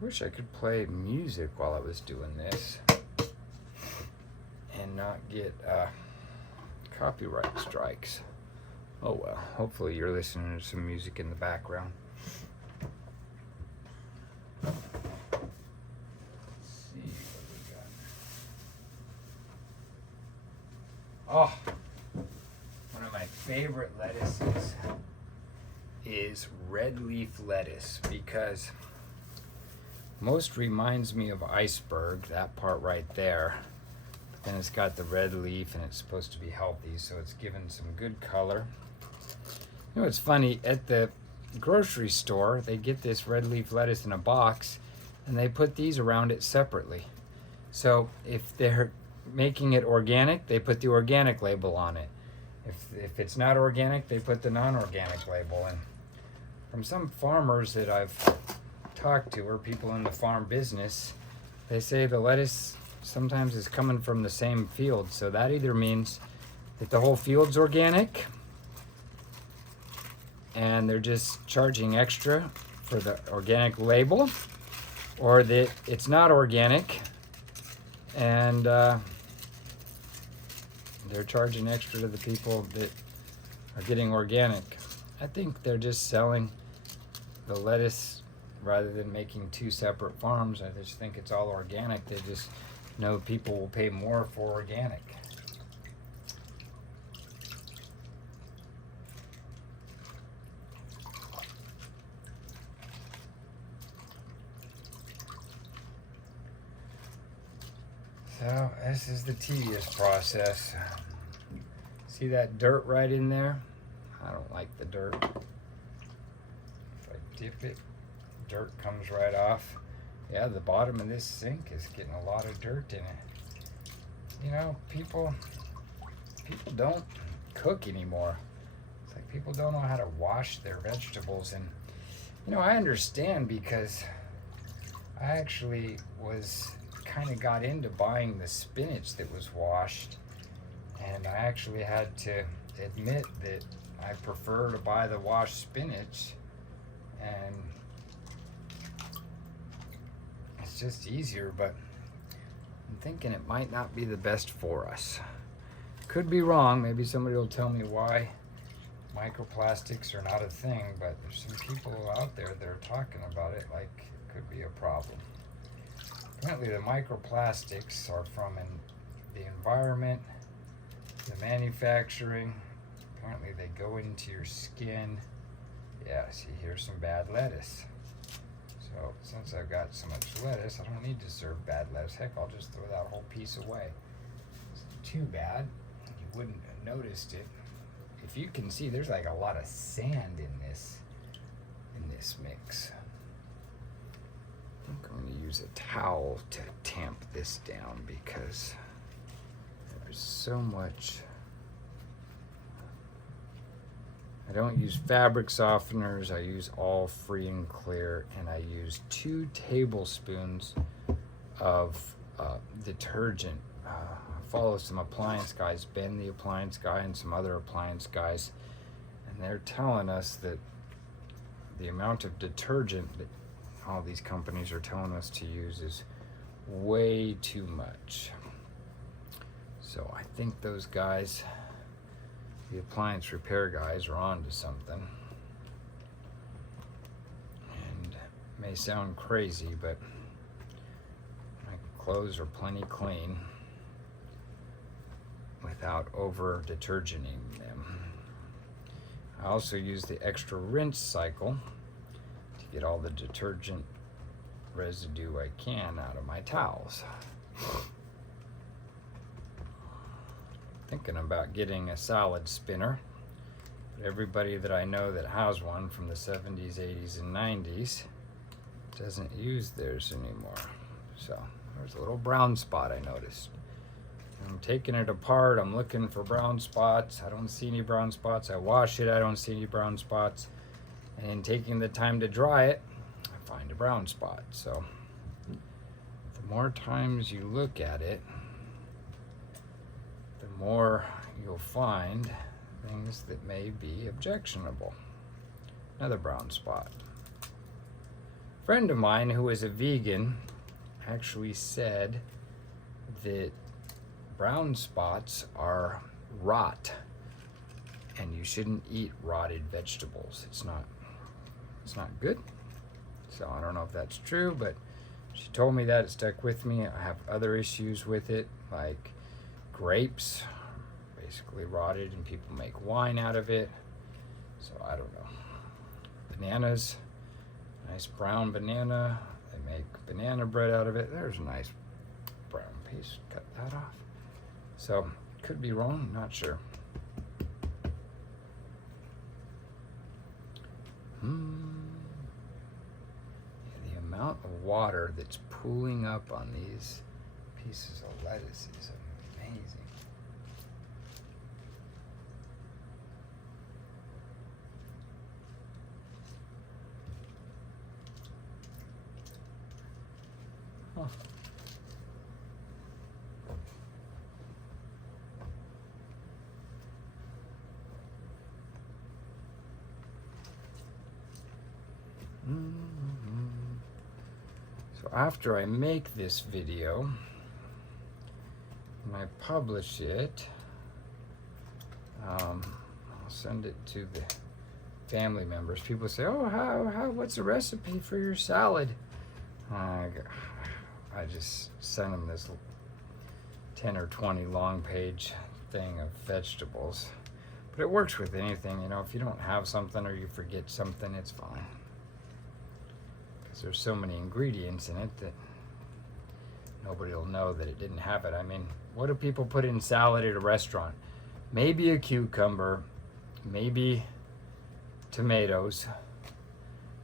Wish I could play music while I was doing this and not get copyright strikes. Oh well, hopefully you're listening to some music in the background. Let's see what we got. Oh, one of my favorite lettuces is red leaf lettuce, because most reminds me of iceberg, that part right there. Then it's got the red leaf, and it's supposed to be healthy, so it's given some good color. You know, it's funny, at the grocery store, they get this red leaf lettuce in a box, and they put these around it separately. So if they're making it organic, they put the organic label on it. If it's not organic, they put the non-organic label in. From some farmers that I've talked to, or people in the farm business, they say the lettuce sometimes is coming from the same field. So that either means that the whole field's organic and they're just charging extra for the organic label, or that it's not organic and they're charging extra to the people that are getting organic. I think they're just selling the lettuce rather than making two separate farms. I just think it's all organic. They just know people will pay more for organic. So this is the tedious process. See that dirt right in there? I don't like the dirt. If I dip it, dirt comes right off. Yeah, the bottom of this sink is getting a lot of dirt in it. You know, people don't cook anymore. It's like people don't know how to wash their vegetables. And you know, I understand, because I actually kind of got into buying the spinach that was washed, and I actually had to admit that I prefer to buy the washed spinach, and it's just easier. But I'm thinking it might not be the best for us. Could be wrong. Maybe somebody will tell me why microplastics are not a thing, but there's some people out there that are talking about it like it could be a problem. Apparently the microplastics are from the environment, the manufacturing. Apparently they go into your skin. Yeah, see, here's some bad lettuce. So since I've got so much lettuce, I don't need to serve bad lettuce. Heck, I'll just throw that whole piece away. It's too bad. You wouldn't have noticed it. If you can see, there's like a lot of sand in this mix. I think I'm going to use a towel to tamp this down, because there's so much. I don't use fabric softeners. I use all free and clear, and I use 2 tablespoons of detergent. I follow some appliance guys, Ben the appliance guy, and some other appliance guys, and they're telling us that the amount of detergent that all these companies are telling us to use is way too much. So I think those guys, the appliance repair guys, are on to something. And it may sound crazy, but my clothes are plenty clean without over detergenting them. I also use the extra rinse cycle to get all the detergent residue I can out of my towels. Thinking about getting a salad spinner, but everybody that I know that has one from the 70s, 80s, and 90s doesn't use theirs anymore. So there's a little brown spot I noticed. I'm taking it apart. I'm looking for brown spots. I don't see any brown spots. I wash it. I don't see any brown spots. And then taking the time to dry it, I find a brown spot. So the more times you look at it, the more you'll find things that may be objectionable. Another brown spot. A friend of mine who is a vegan actually said that brown spots are rot, and you shouldn't eat rotted vegetables. It's not good. So I don't know if that's true, but she told me that. It stuck with me. I have other issues with it, like grapes, basically rotted, and people make wine out of it. So I don't know. Bananas, nice brown banana. They make banana bread out of it. There's a nice brown piece. Cut that off. So, could be wrong, not sure. Yeah, the amount of water that's pooling up on these pieces of lettuce is amazing. Huh. So after I make this video and I publish it, I'll send it to the family members. People say, "Oh, what's the recipe for your salad?" I just send them this 10 or 20 long page thing of vegetables. But it works with anything, you know. If you don't have something or you forget something, it's fine. Because there's so many ingredients in it that nobody will know that it didn't have it. I mean, what do people put in salad at a restaurant? Maybe a cucumber, maybe tomatoes,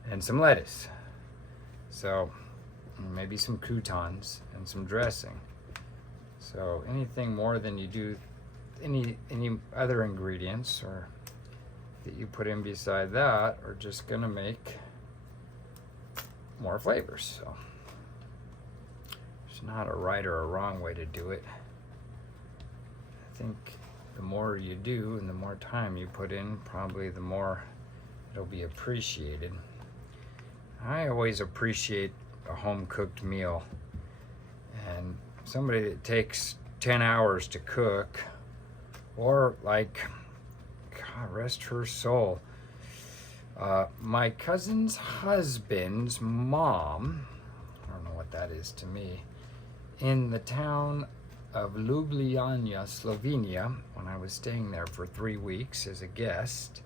and some lettuce. So maybe some croutons and some dressing. So anything more than you do any other ingredients or that you put in beside that are just gonna make more flavors. So there's not a right or a wrong way to do it. I think the more you do and the more time you put in, probably the more it'll be appreciated. I always appreciate a home-cooked meal, and somebody that takes 10 hours to cook, or like, God rest her soul, my cousin's husband's mom, I don't know what that is to me, in the town of Ljubljana, Slovenia, when I was staying there for 3 weeks as a guest,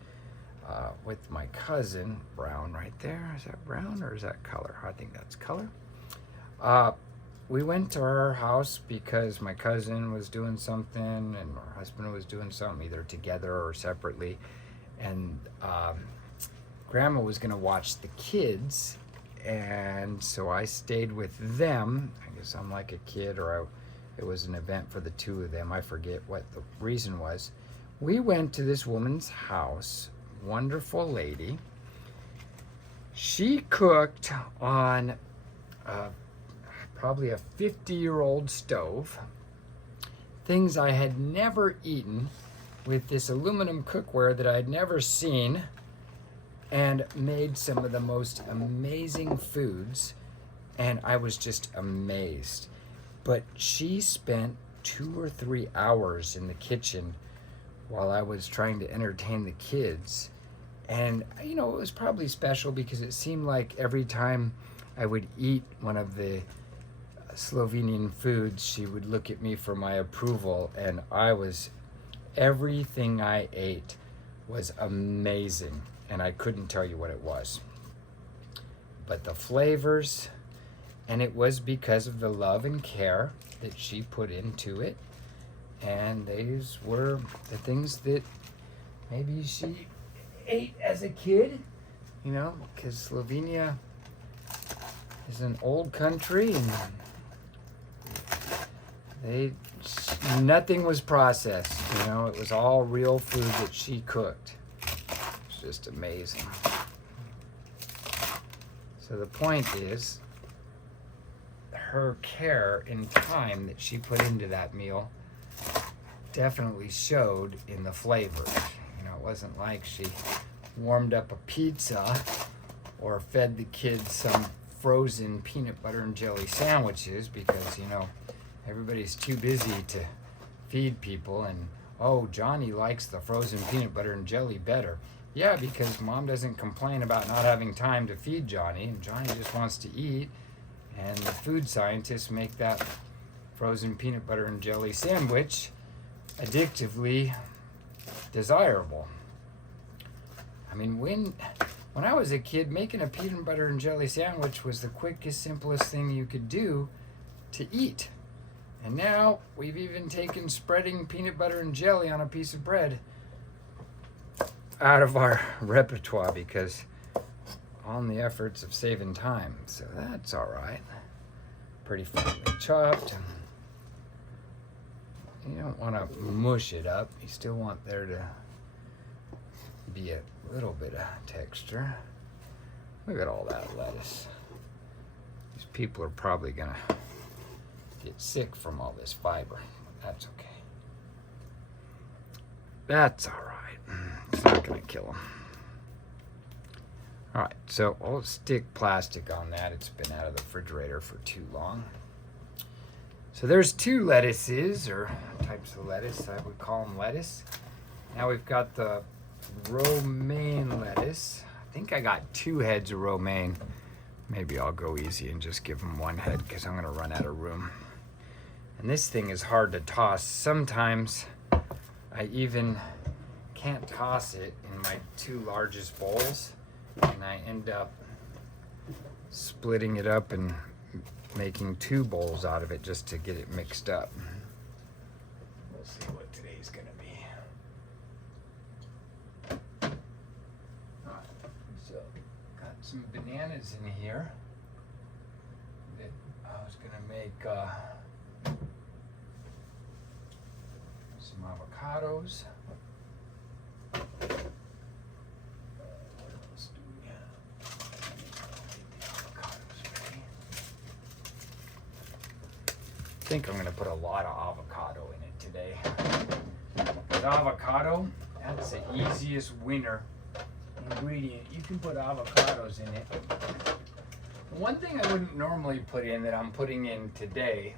with my cousin, Brown right there. Is that brown or is that color? I think that's color. We went to her house because my cousin was doing something and her husband was doing something, either together or separately. And Grandma was going to watch the kids. And so I stayed with them. I guess I'm like a kid, or it was an event for the two of them. I forget what the reason was. We went to this woman's house. Wonderful lady. She cooked on probably a 50-year-old stove. Things I had never eaten, with this aluminum cookware that I had never seen, and made some of the most amazing foods, and I was just amazed. But she spent 2 or 3 hours in the kitchen while I was trying to entertain the kids. And, you know, it was probably special because it seemed like every time I would eat one of the Slovenian foods, she would look at me for my approval, and everything I ate was amazing, and I couldn't tell you what it was. But the flavors, and it was because of the love and care that she put into it, and these were the things that maybe she ate as a kid, you know, because Slovenia is an old country, and nothing was processed, you know. It was all real food that she cooked. It's just amazing. So the point is, her care and time that she put into that meal definitely showed in the flavors. You know, it wasn't like she warmed up a pizza or fed the kids some frozen peanut butter and jelly sandwiches, because, you know, everybody's too busy to feed people. And, oh, Johnny likes the frozen peanut butter and jelly better. Yeah, because Mom doesn't complain about not having time to feed Johnny, and Johnny just wants to eat, and the food scientists make that frozen peanut butter and jelly sandwich addictively desirable. I mean, when I was a kid, making a peanut butter and jelly sandwich was the quickest, simplest thing you could do to eat. And now we've even taken spreading peanut butter and jelly on a piece of bread out of our repertoire, because on the efforts of saving time. So that's all right. Pretty finely chopped. You don't want to mush it up. You still want there to be a little bit of texture. Look at all that lettuce. These people are probably gonna get sick from all this fiber. That's okay. That's all right. It's not gonna kill them. All right, so I'll stick plastic on that. It's been out of the refrigerator for too long. So there's 2 lettuces, or types of lettuce. I would call them lettuce. Now we've got the romaine lettuce. I think I got 2 heads of romaine. Maybe I'll go easy and just give them 1 head because I'm gonna run out of room. And this thing is hard to toss. Sometimes I even can't toss it in my 2 largest bowls, and I end up splitting it up and making 2 bowls out of it just to get it mixed up. We'll see what today's gonna be. So, got some bananas in here that I was gonna make some avocados. What else do we have? Avocados ready. I think I'm gonna put a lot of avocado in it today. With avocado, that's the easiest winner ingredient. You can put avocados in it. The one thing I wouldn't normally put in that I'm putting in today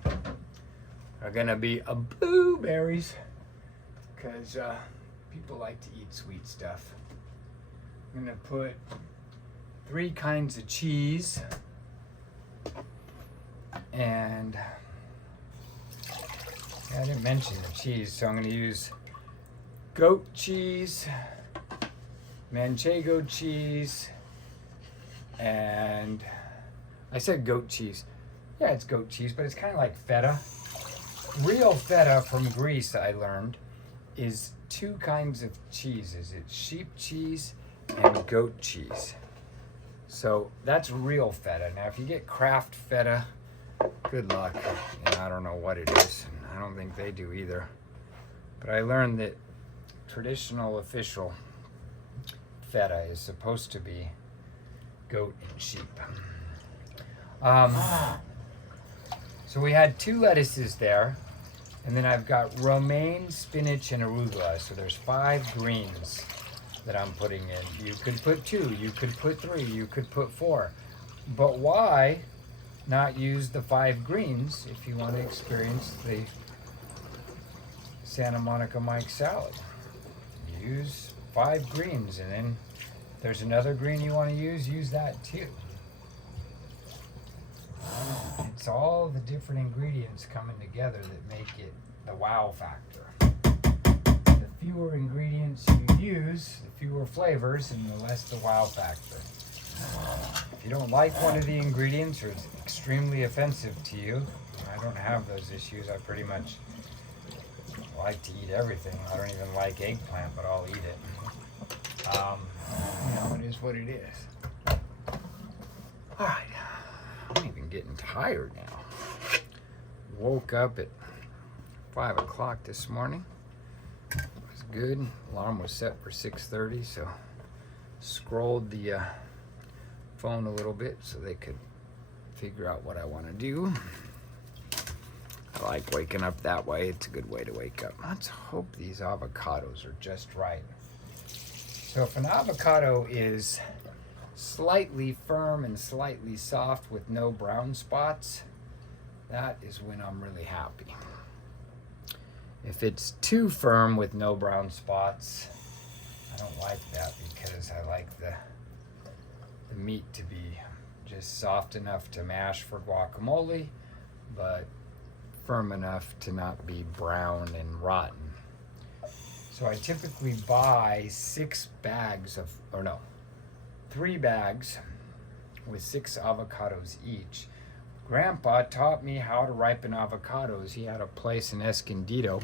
are gonna be blueberries, because people like to eat sweet stuff. I'm gonna put 3 kinds of cheese, and I didn't mention the cheese, so I'm gonna use goat cheese, manchego cheese, and I said goat cheese. Yeah, it's goat cheese, but it's kind of like feta. Real feta from Greece, I learned, is 2 kinds of cheeses. It's sheep cheese and goat cheese. So that's real feta. Now, if you get Kraft feta, good luck. I don't know what it is. I don't think they do either. But I learned that traditional official feta is supposed to be goat and sheep. So we had 2 lettuces there, and then I've got romaine, spinach, and arugula. So there's 5 greens that I'm putting in. You could put 2, you could put 3, you could put 4. But why not use the 5 greens if you want to experience the Santa Monica Mike salad? Use 5 greens, and then if there's another green you want to use that too. It's all the different ingredients coming together that make it the wow factor. The fewer ingredients you use, the fewer flavors, and the less the wow factor. If you don't like one of the ingredients or it's extremely offensive to you, I don't have those issues. I pretty much like to eat everything. I don't even like eggplant, but I'll eat it. It is what it is. All right. I'm even getting tired now. Woke up at 5 o'clock this morning. It was good. Alarm was set for 6:30, so scrolled the phone a little bit so they could figure out what I want to do. I like waking up that way. It's a good way to wake up. Let's hope these avocados are just right. So if an avocado is slightly firm and slightly soft with no brown spots, that is when I'm really happy. If it's too firm with no brown spots, I don't like that, because I like the meat to be just soft enough to mash for guacamole, but firm enough to not be brown and rotten. So I typically buy 3 bags with 6 avocados each. Grandpa taught me how to ripen avocados. He had a place in Escondido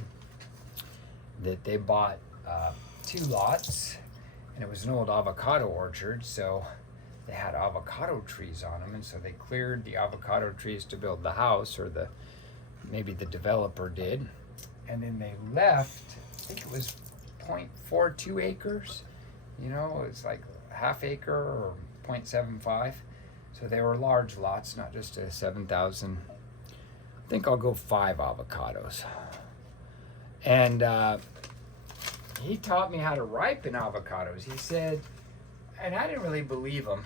that they bought 2 lots, and it was an old avocado orchard, so they had avocado trees on them, and so they cleared the avocado trees to build the house, or maybe the developer did, and then they left, I think it was 0.42 acres, it's like half acre or 0.75. So they were large lots, not just a 7,000. I think I'll go 5 avocados. And he taught me how to ripen avocados. He said, and I didn't really believe him.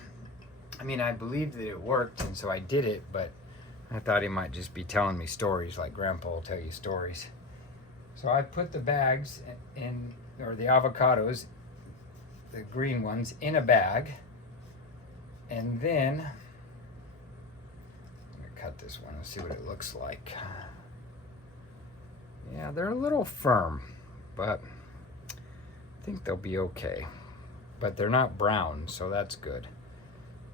I mean, I believed that it worked, and so I did it, but I thought he might just be telling me stories like Grandpa will tell you stories. So I put the bags in or the avocados, the green ones, in a bag. And then, I'm going to cut this one and see what it looks like. Yeah, they're a little firm, but I think they'll be okay. But they're not brown, so that's good.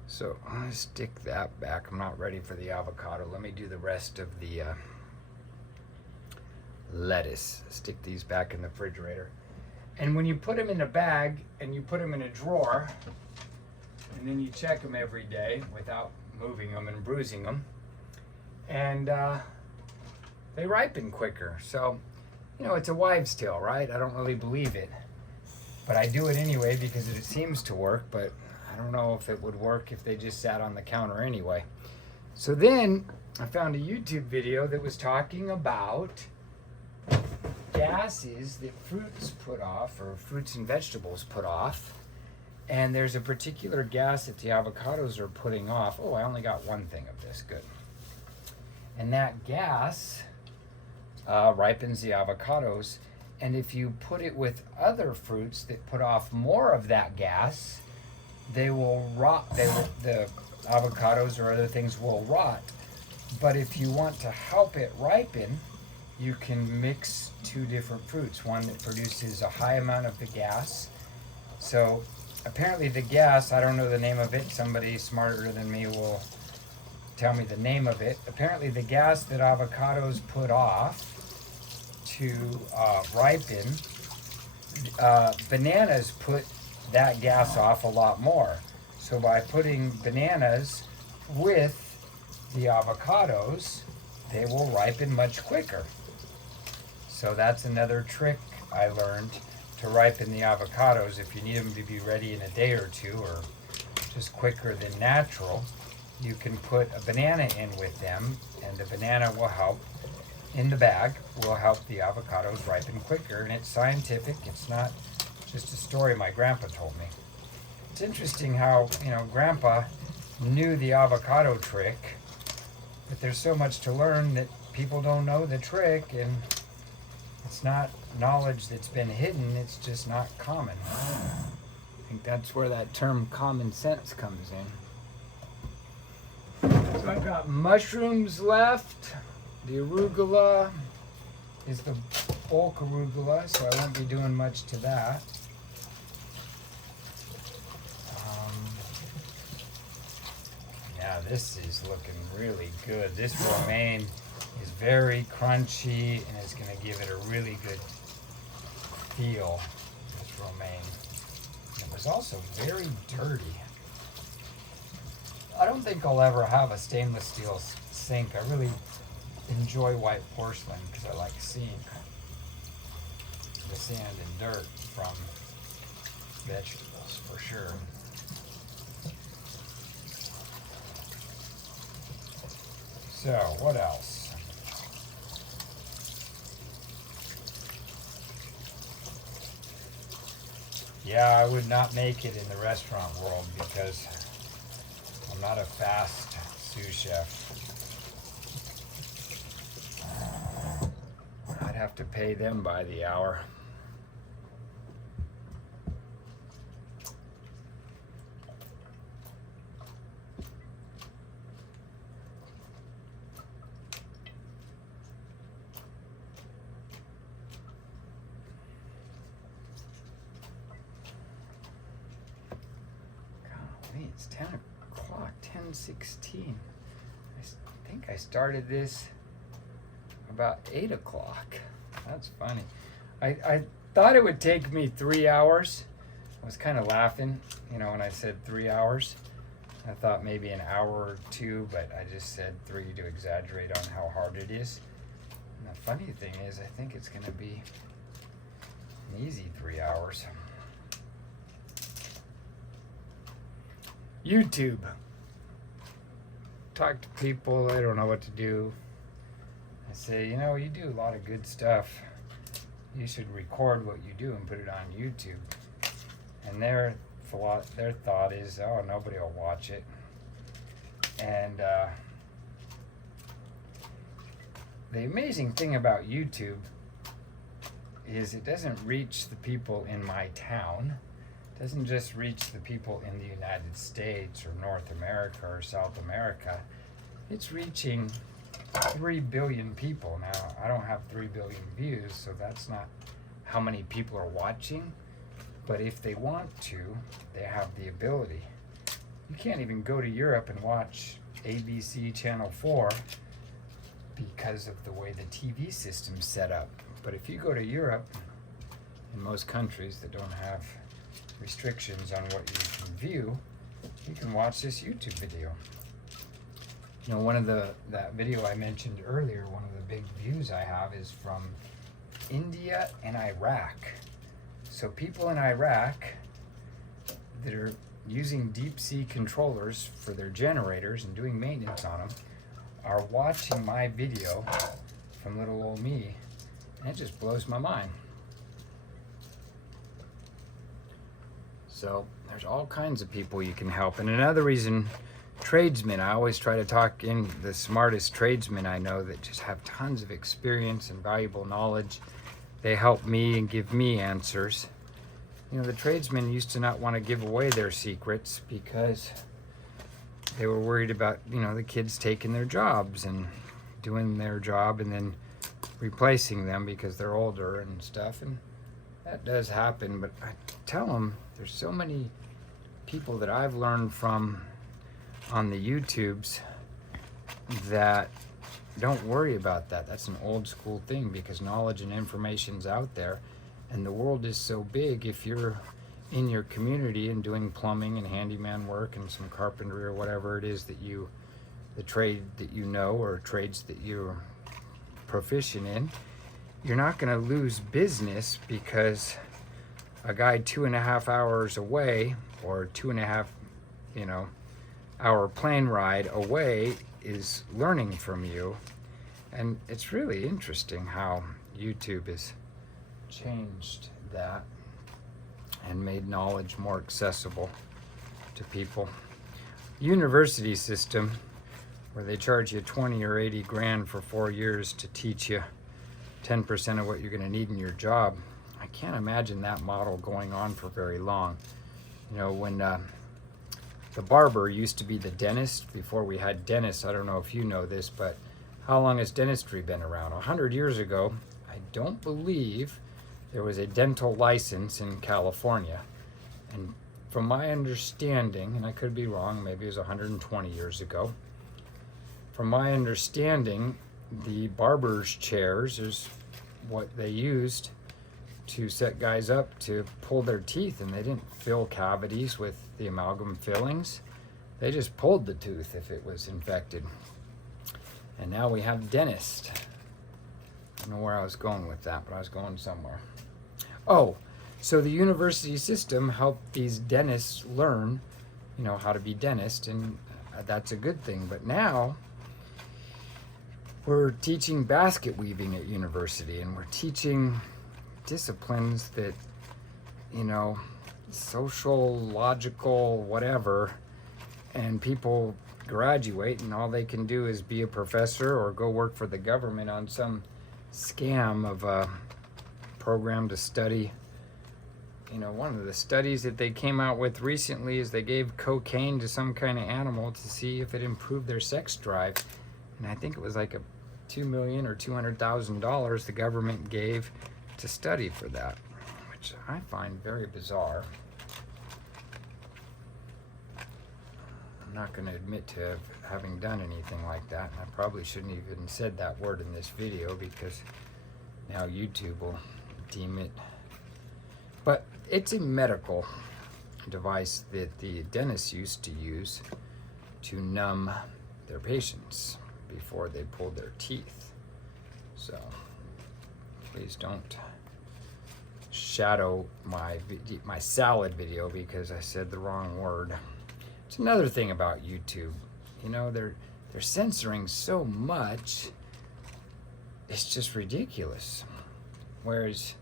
So I'm going to stick that back. I'm not ready for the avocado. Let me do the rest of the lettuce. Stick these back in the refrigerator. And when you put them in a bag and you put them in a drawer, and then you check them every day without moving them and bruising them, and they ripen quicker. So, you know, it's a wives' tale, right? I don't really believe it, but I do it anyway because it seems to work, but I don't know if it would work if they just sat on the counter anyway. So then I found a YouTube video that was talking about gases that fruits put off, or fruits and vegetables put off. And there's a particular gas that the avocados are putting off. Oh, I only got one thing of this. Good. And that gas ripens the avocados. And if you put it with other fruits that put off more of that gas, they will rot. The avocados or other things will rot. But if you want to help it ripen, you can mix two different fruits. One that produces a high amount of the gas. So apparently the gas, I don't know the name of it. Somebody smarter than me will tell me the name of it. Apparently the gas that avocados put off to ripen, bananas put that gas off a lot more. So by putting bananas with the avocados, they will ripen much quicker. So that's another trick I learned to ripen the avocados. If you need them to be ready in a day or two, or just quicker than natural, you can put a banana in with them, and the banana will help, in the bag, will help the avocados ripen quicker. And it's scientific. It's not just a story my grandpa told me. It's interesting how, you know, grandpa knew the avocado trick, but there's so much to learn that people don't know the trick, and it's not knowledge that's been hidden, it's just not common. I think that's where that term common sense comes in. So I've got mushrooms left. The arugula is the bulk arugula, so I won't be doing much to that. Yeah, this is looking really good. This romaine is very crunchy and it's going to give it a really good feel, this romaine. It was also very dirty. I don't think I'll ever have a stainless steel sink. I really enjoy white porcelain because I like seeing the sand and dirt from vegetables, for sure. So, what else? Yeah, I would not make it in the restaurant world because I'm not a fast sous chef. I'd have to pay them by the hour. It's 10 o'clock, 10:16. I think I started this about 8 o'clock. That's funny. I thought it would take me 3 hours. I was kind of laughing, you know, when I said 3 hours. I thought maybe an hour or two, but I just said 3 to exaggerate on how hard it is. And the funny thing is, I think it's going to be an easy 3 hours. YouTube. Talk to people, I don't know what to do. I say, you know, you do a lot of good stuff. You should record what you do and put it on YouTube. And their thought is, oh, nobody will watch it. And the amazing thing about YouTube is it doesn't reach the people in my town. It doesn't just reach the people in the United States or North America or South America. It's reaching 3 billion people. Now, I don't have 3 billion views, so that's not how many people are watching. But if they want to, they have the ability. You can't even go to Europe and watch ABC Channel 4 because of the way the TV system's set up. But if you go to Europe, in most countries that don't have restrictions on what you can view, you can watch this YouTube video. You know, that video I mentioned earlier, one of the big views I have is from India and Iraq. So people in Iraq that are using deep sea controllers for their generators and doing maintenance on them are watching my video from little old me, and it just blows my mind. So there's all kinds of people you can help. And another reason, tradesmen, I always try to talk in the smartest tradesmen I know that just have tons of experience and valuable knowledge. They help me and give me answers. You know, the tradesmen used to not want to give away their secrets because they were worried about, you know, the kids taking their jobs and doing their job and then replacing them because they're older and stuff. And that does happen, but I tell them there's so many people that I've learned from on the YouTubes that don't worry about that. That's an old school thing because knowledge and information's out there, and the world is so big. If you're in your community and doing plumbing and handyman work and some carpentry or whatever it is that you, the trade that you know or trades that you're proficient in, you're not going to lose business because a guy 2.5 hours away or 2.5, hour plane ride away is learning from you. And it's really interesting how YouTube has changed that and made knowledge more accessible to people. University system where they charge you 20 or 80 grand for 4 years to teach you 10% of what you're going to need in your job. I can't imagine that model going on for very long. You know, when the barber used to be the dentist before we had dentists. I don't know if you know this, but how long has dentistry been around? 100 years ago, I don't believe there was a dental license in California. And from my understanding, and I could be wrong, maybe it was 120 years ago. From my understanding, the barber's chairs is what they used to set guys up to pull their teeth, and they didn't fill cavities with the amalgam fillings. They just pulled the tooth if it was infected. And now we have dentists. I don't know where I was going with that, but I was going somewhere. Oh, so the university system helped these dentists learn, how to be dentists, and that's a good thing. But now we're teaching basket weaving at university, and we're teaching disciplines that, social, logical, whatever, and people graduate and all they can do is be a professor or go work for the government on some scam of a program to study. One of the studies that they came out with recently is they gave cocaine to some kind of animal to see if it improved their sex drive, and I think it was like a $2 million or $200,000 the government gave to study for that, which I find very bizarre. I'm not going to admit to having done anything like that, and I probably shouldn't even said that word in this video because now YouTube will deem it. But it's a medical device that the dentists used to use to numb their patients before they pulled their teeth. So please don't shadow my salad video because I said the wrong word. It's another thing about YouTube. They're censoring so much. It's just ridiculous. Whereas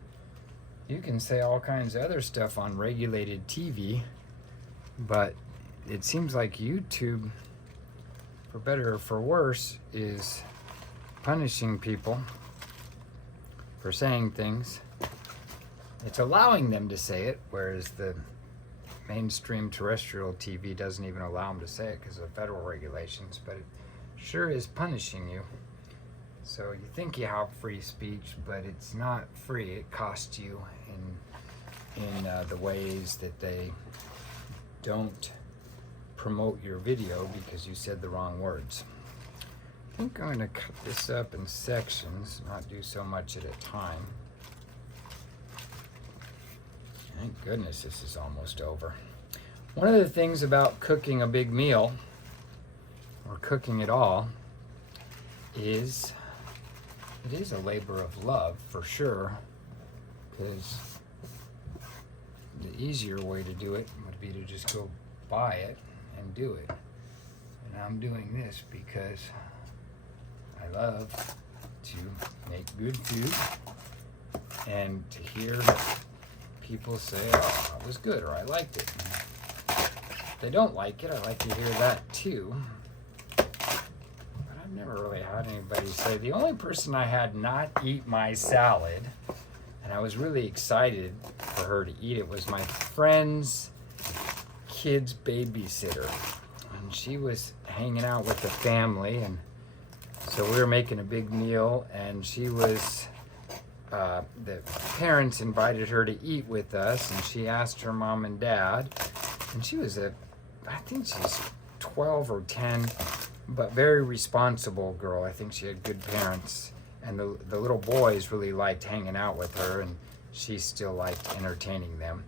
you can say all kinds of other stuff on regulated TV, but it seems like YouTube, for better or for worse, is punishing people for saying things it's allowing them to say it, whereas the mainstream terrestrial TV doesn't even allow them to say it because of federal regulations, but it sure is punishing you. So you think you have free speech, but it's not free. It costs you in the ways that they don't promote your video because you said the wrong words. I think I'm going to cut this up in sections, not do so much at a time. Thank goodness this is almost over. One of the things about cooking a big meal, or cooking at all, is it is a labor of love for sure, because the easier way to do it would be to just go buy it and do it. And I'm doing this because I love to make good food, and to hear people say, oh, it was good, or I liked it. If they don't like it, I like to hear that too. But I've never really had anybody say, the only person I had not eat my salad, and I was really excited for her to eat it, was my friend's kid's babysitter. And she was hanging out with the family, and so we were making a big meal, and she was, the parents invited her to eat with us, and she asked her mom and dad, and she was I think she's 12 or 10, but very responsible girl. I think she had good parents, and the little boys really liked hanging out with her, and she still liked entertaining them.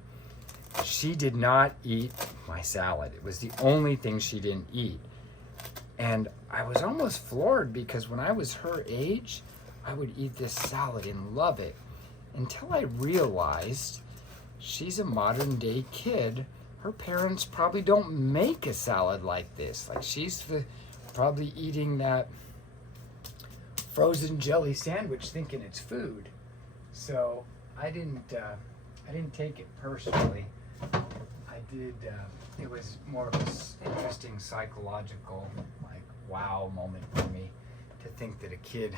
She did not eat my salad. It was the only thing she didn't eat. And I was almost floored, because when I was her age, I would eat this salad and love it, until I realized she's a modern day kid. Her parents probably don't make a salad like this. Like, she's probably eating that frozen jelly sandwich thinking it's food. So I didn't take it personally. I did, it was more of an interesting psychological, like, wow moment for me to think that a kid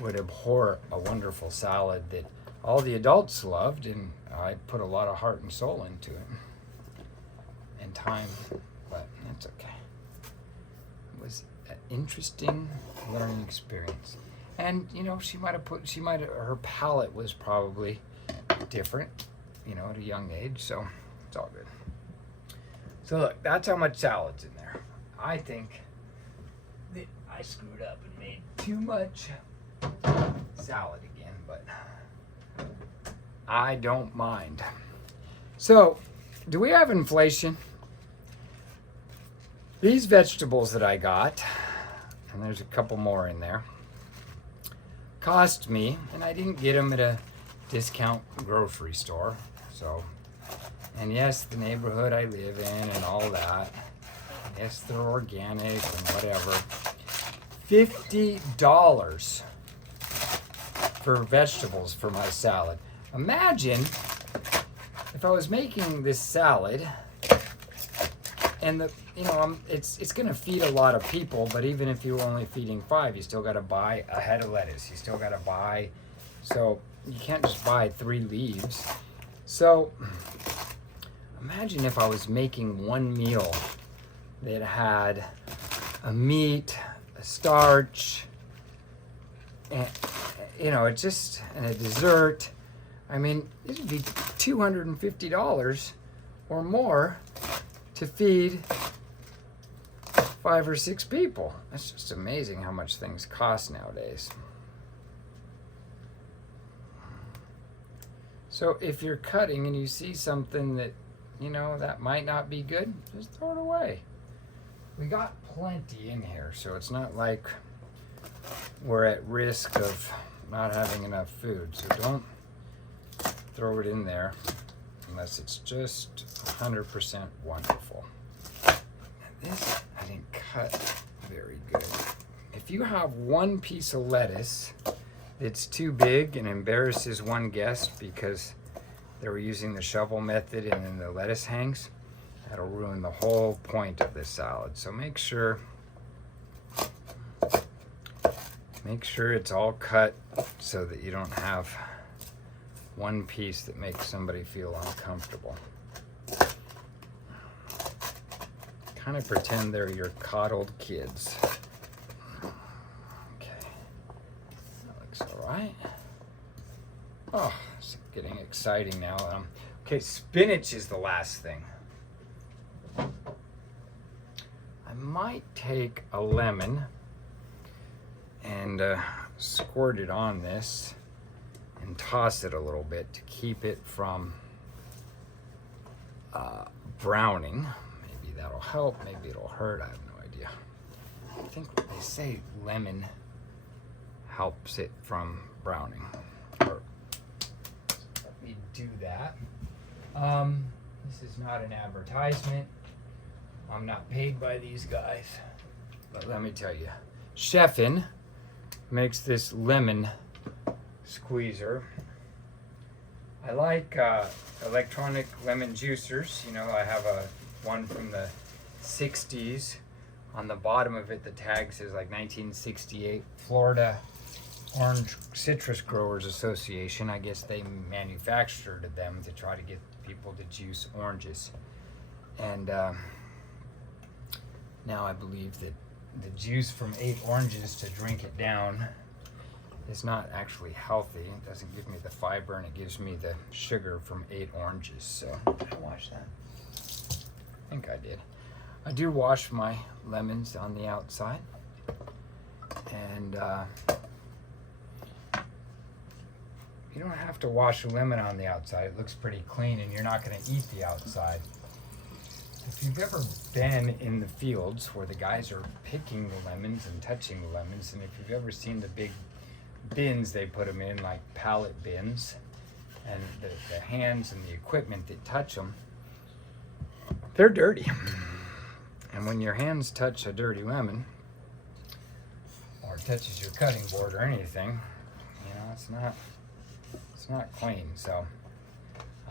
would abhor a wonderful salad that all the adults loved, and I put a lot of heart and soul into it and time, but that's okay. It was an interesting learning experience. And her palate was probably different, at a young age, so it's all good. So look, that's how much salad's in there. I think that I screwed up and made too much salad again, but I don't mind. So, do we have inflation? These vegetables that I got, and there's a couple more in there, cost me, and I didn't get them at a discount grocery store, so, and yes, the neighborhood I live in and all that, yes, they're organic and whatever. $50 for vegetables for my salad. Imagine if I was making this salad, and it's going to feed a lot of people, but even if you're only feeding 5, you still got to buy a head of lettuce. You still got to buy, so you can't just buy 3 leaves. So imagine if I was making one meal that had a meat, a starch, and and a dessert. I mean, it would be $250 or more to feed 5 or 6 people. That's just amazing how much things cost nowadays. So if you're cutting and you see something that, that might not be good, just throw it away. We got plenty in here, so it's not like we're at risk of not having enough food. So don't throw it in there unless it's just 100% wonderful. And this I didn't cut very good. If you have one piece of lettuce that's too big and embarrasses one guest because they were using the shovel method and then the lettuce hangs, that'll ruin the whole point of this salad. So make sure it's all cut so that you don't have one piece that makes somebody feel uncomfortable. Kind of pretend they're your coddled kids. Okay, that looks all right. Oh, it's getting exciting now. Okay, spinach is the last thing. I might take a lemon and squirt it on this and toss it a little bit to keep it from browning. Maybe that'll help, maybe it'll hurt, I have no idea. I think they say lemon helps it from browning. Or, let me do that. This is not an advertisement. I'm not paid by these guys. But let me tell you, Chefin makes this lemon squeezer. I like electronic lemon juicers. You know, I have one from the 60s. On the bottom of it, the tag says like 1968 Florida Orange Citrus Growers Association. I guess they manufactured them to try to get people to juice oranges. And now I believe that the juice from 8 oranges to drink it down is not actually healthy. It doesn't give me the fiber, and it gives me the sugar from 8 oranges. So did I wash that? I think I did. I do wash my lemons on the outside, and you don't have to wash a lemon on the outside. It looks pretty clean, and you're not going to eat the outside. If you've ever been in the fields where the guys are picking the lemons and touching the lemons, and if you've ever seen the big bins they put them in, like pallet bins, and the hands and the equipment that touch them, they're dirty. And when your hands touch a dirty lemon, or touches your cutting board or anything, you know, it's not clean. So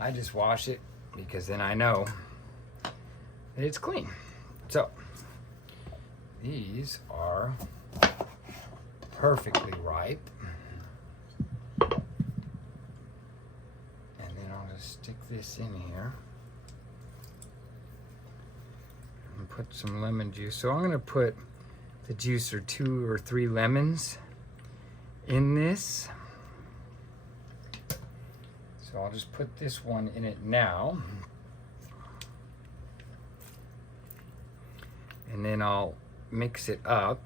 I just wash it, because then I know it's clean. So these are perfectly ripe. And then I'll just stick this in here and put some lemon juice. So I'm gonna put the juice or 2 or 3 lemons in this. So I'll just put this one in it now. And then I'll mix it up.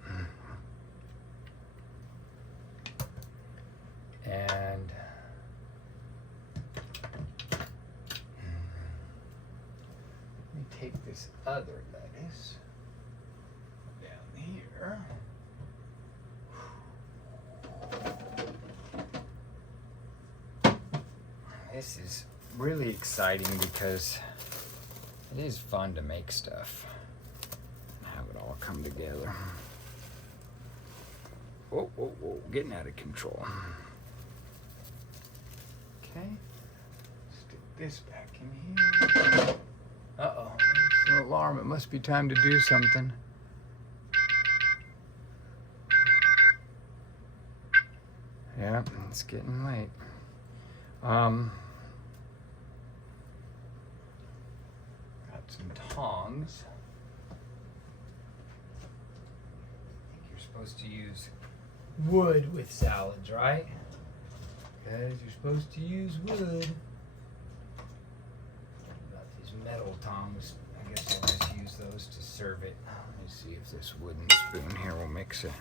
And let me take this other lettuce down here. This is really exciting because it is fun to make stuff. Have it all come together. Whoa, whoa, whoa, getting out of control. Okay, stick this back in here. Uh-oh, it's an alarm. It must be time to do something. Yeah, it's getting late. Got some tongs. Supposed to use wood with salads, right? Guys, you're supposed to use wood. Got these metal tongs. I guess I'll just use those to serve it. Let me see if this wooden spoon here will mix it.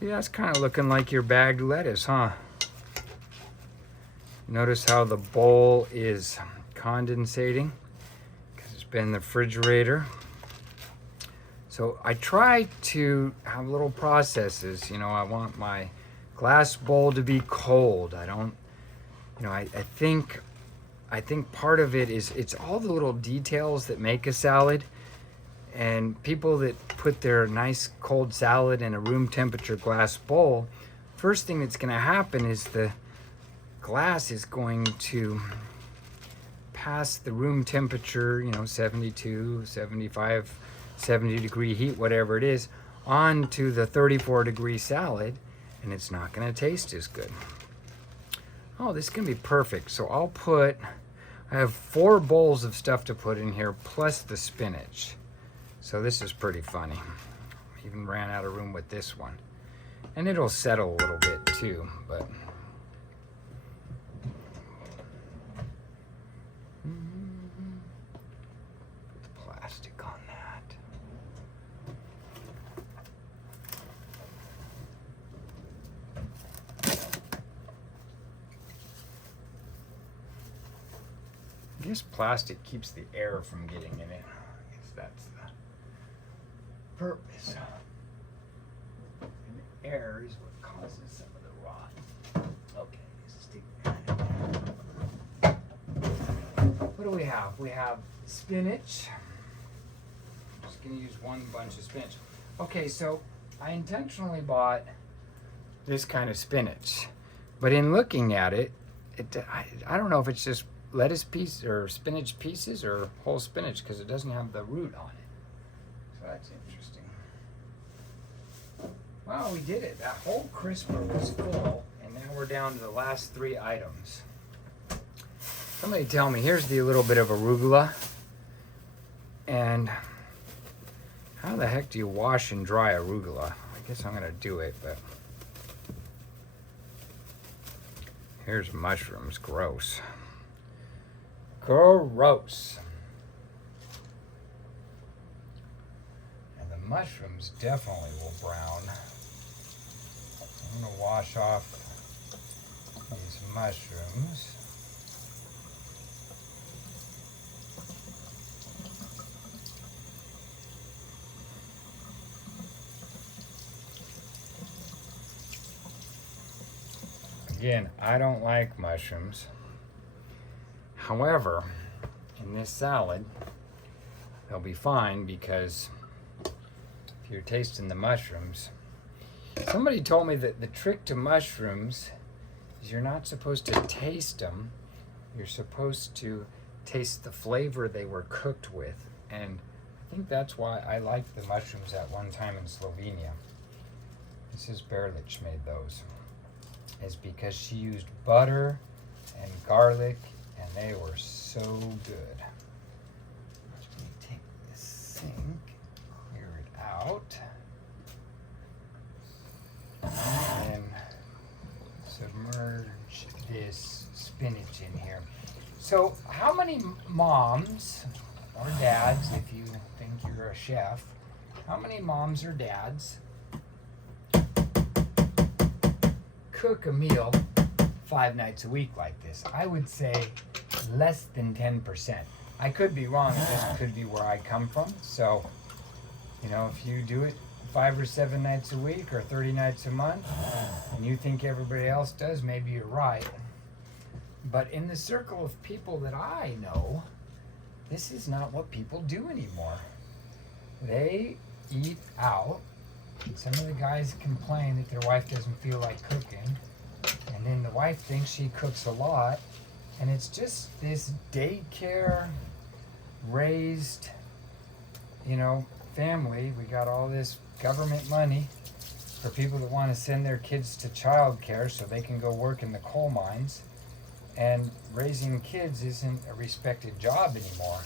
See, that's kind of looking like your bagged lettuce, huh? Notice how the bowl is condensating because it's been in the refrigerator. So I try to have little processes. You know, I want my glass bowl to be cold. I don't, you know, I think part of it is it's all the little details that make a salad. And people that put their nice cold salad in a room temperature glass bowl, first thing that's going to happen is the glass is going to past the room temperature, 72, 75, 70 degree heat, whatever it is, onto the 34 degree salad, and it's not going to taste as good. Oh, this can be perfect. So I have 4 bowls of stuff to put in here, plus the spinach. So this is pretty funny. Even ran out of room with this one. And it'll settle a little bit too, but... Put the plastic on that. I guess plastic keeps the air from getting in it. I guess that's the purpose. And the air is what causes some of the rot. Okay, stick that in there. What do we have? We have spinach. I'm just going to use one bunch of spinach. Okay, so I intentionally bought this kind of spinach. But in looking at it, I don't know if it's just lettuce piece or spinach pieces or whole spinach, because it doesn't have the root on it. So that's interesting. Well, we did it. That whole crisper was full, and now we're down to the last 3 items. Somebody tell me, here's the little bit of arugula. And how the heck do you wash and dry arugula? I guess I'm going to do it, but here's mushrooms. Gross. Gross. And the mushrooms definitely will brown. I'm going to wash off these mushrooms. Again, I don't like mushrooms. However, in this salad, they'll be fine, because if you're tasting the mushrooms, somebody told me that the trick to mushrooms is you're not supposed to taste them. You're supposed to taste the flavor they were cooked with. And I think that's why I liked the mushrooms at one time in Slovenia. Mrs. Berlich made those. Is because she used butter and garlic, and they were so good. Let me take this sink, clear it out, and submerge this spinach in here. So how many moms or dads, if you think you're a chef, how many moms or dads cook a meal 5 nights a week like this? I would say less than 10%. I could be wrong. This could be where I come from. So, if you do it 5 or 7 nights a week or 30 nights a month, and you think everybody else does, maybe you're right. But in the circle of people that I know, this is not what people do anymore. They eat out. Some of the guys complain that their wife doesn't feel like cooking, and then the wife thinks she cooks a lot, and it's just this daycare raised, family. We got all this government money for people that want to send their kids to childcare so they can go work in the coal mines, and raising kids isn't a respected job anymore.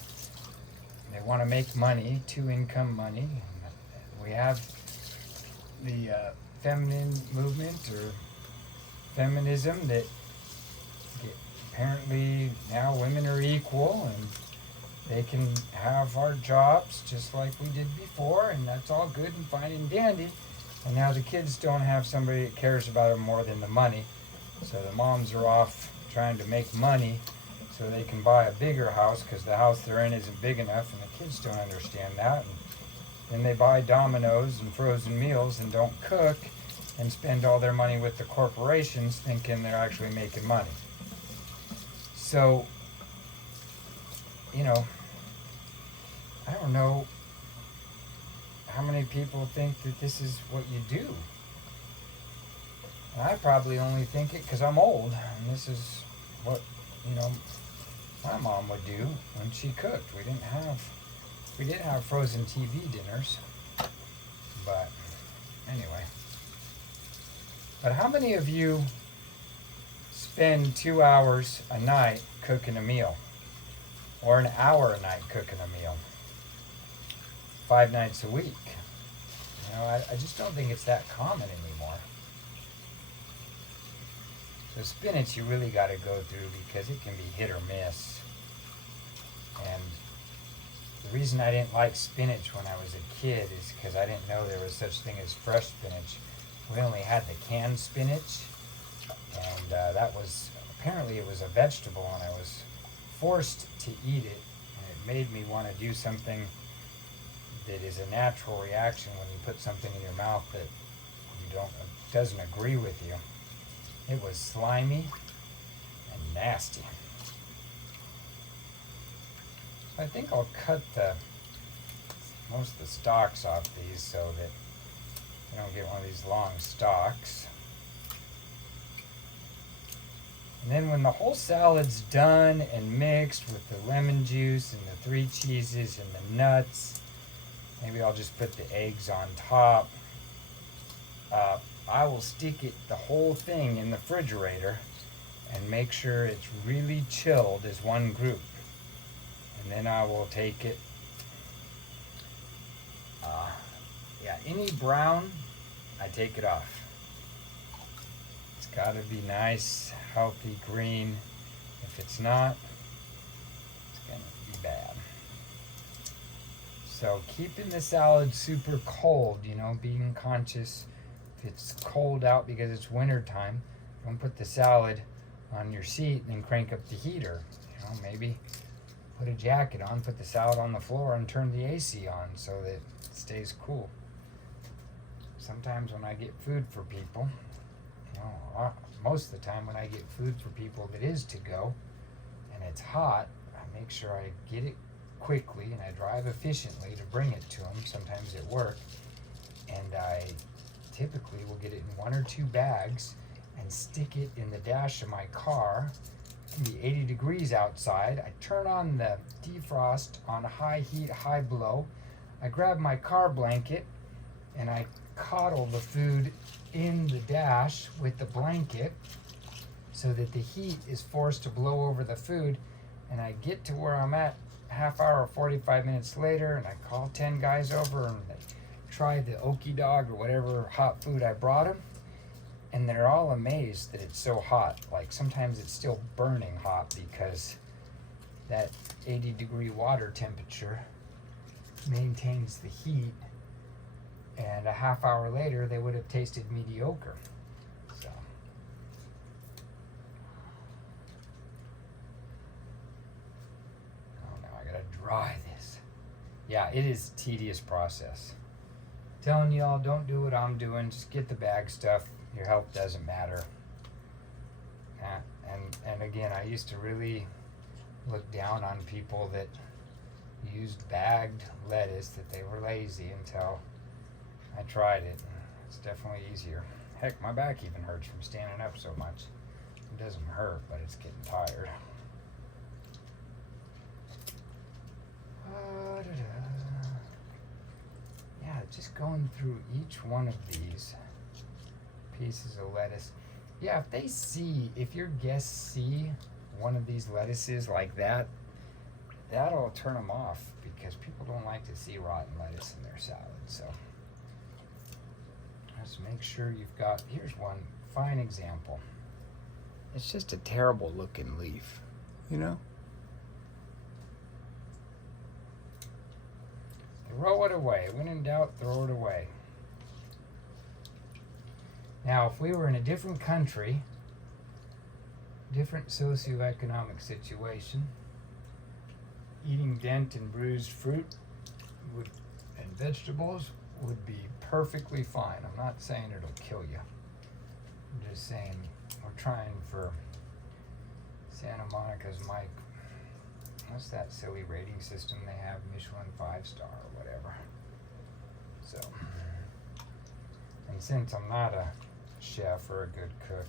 They want to make money, 2-income money. We have the feminine movement or feminism that apparently now women are equal and they can have our jobs just like we did before, and that's all good and fine and dandy. And now the kids don't have somebody that cares about them more than the money. So the moms are off trying to make money so they can buy a bigger house because the house they're in isn't big enough, and the kids don't understand that. And then they buy Domino's and frozen meals and don't cook and spend all their money with the corporations thinking they're actually making money. So, I don't know how many people think that this is what you do. And I probably only think it because I'm old, and this is what, my mom would do when she cooked. We did have frozen TV dinners, but anyway. But how many of you spend 2 hours a night cooking a meal? Or an hour a night cooking a meal? 5 nights a week? I just don't think it's that common anymore. So spinach you really got to go through because it can be hit or miss. And the reason I didn't like spinach when I was a kid is because I didn't know there was such thing as fresh spinach. We only had the canned spinach, and apparently it was a vegetable, and I was forced to eat it, and it made me want to do something that is a natural reaction when you put something in your mouth that doesn't agree with you. It was slimy and nasty. I think I'll cut most of the stalks off these so that I don't get one of these long stalks. And then when the whole salad's done and mixed with the lemon juice and the 3 cheeses and the nuts, maybe I'll just put the eggs on top. I will stick the whole thing in the refrigerator and make sure it's really chilled as one group. And then I will take it, any brown, I take it off. It's got to be nice, healthy green. If it's not, it's going to be bad. So keeping the salad super cold, being conscious. If it's cold out because it's winter time, don't put the salad on your seat and then crank up the heater. Maybe put a jacket on, put the salad on the floor and turn the AC on so that it stays cool. Sometimes when I get food for people, most of the time when I get food for people that is to go and it's hot, I make sure I get it quickly and I drive efficiently to bring it to them, sometimes at work, and I typically will get it in 1 or 2 bags and stick it in the dash of my car. It can be 80 degrees outside. I turn on the defrost on high heat, high blow. I grab my car blanket and I coddle the food in the dash with the blanket so that the heat is forced to blow over the food, and I get to where I'm at half hour or 45 minutes later, and I call 10 guys over and they try the okie dog or whatever hot food I brought them, and they're all amazed that it's so hot. Like sometimes it's still burning hot because that 80 degree water temperature maintains the heat, and a half hour later they would have tasted mediocre. So now I gotta dry this. Yeah, it is a tedious process. Telling y'all, don't do what I'm doing. Just get the bag stuff. Your health doesn't matter. And again, I used to really look down on people that used bagged lettuce, that they were lazy, until I tried it. It's definitely easier. Heck, my back even hurts from standing up so much. It doesn't hurt, but it's getting tired. Yeah, just going through each one of these pieces of lettuce. Yeah, if your guests see one of these lettuces like that, that'll turn them off, because people don't like to see rotten lettuce in their salad. So just make sure you've got, here's one fine example. It's just a terrible looking leaf, Throw it away. When in doubt, throw it away. Now, if we were in a different country, different socioeconomic situation, eating dent and bruised fruit and vegetables would be perfectly fine. I'm not saying it'll kill you. I'm just saying we're trying for Santa Monica's Mike. What's that silly rating system they have? Michelin 5-star or whatever. So, and since I'm not a chef or a good cook,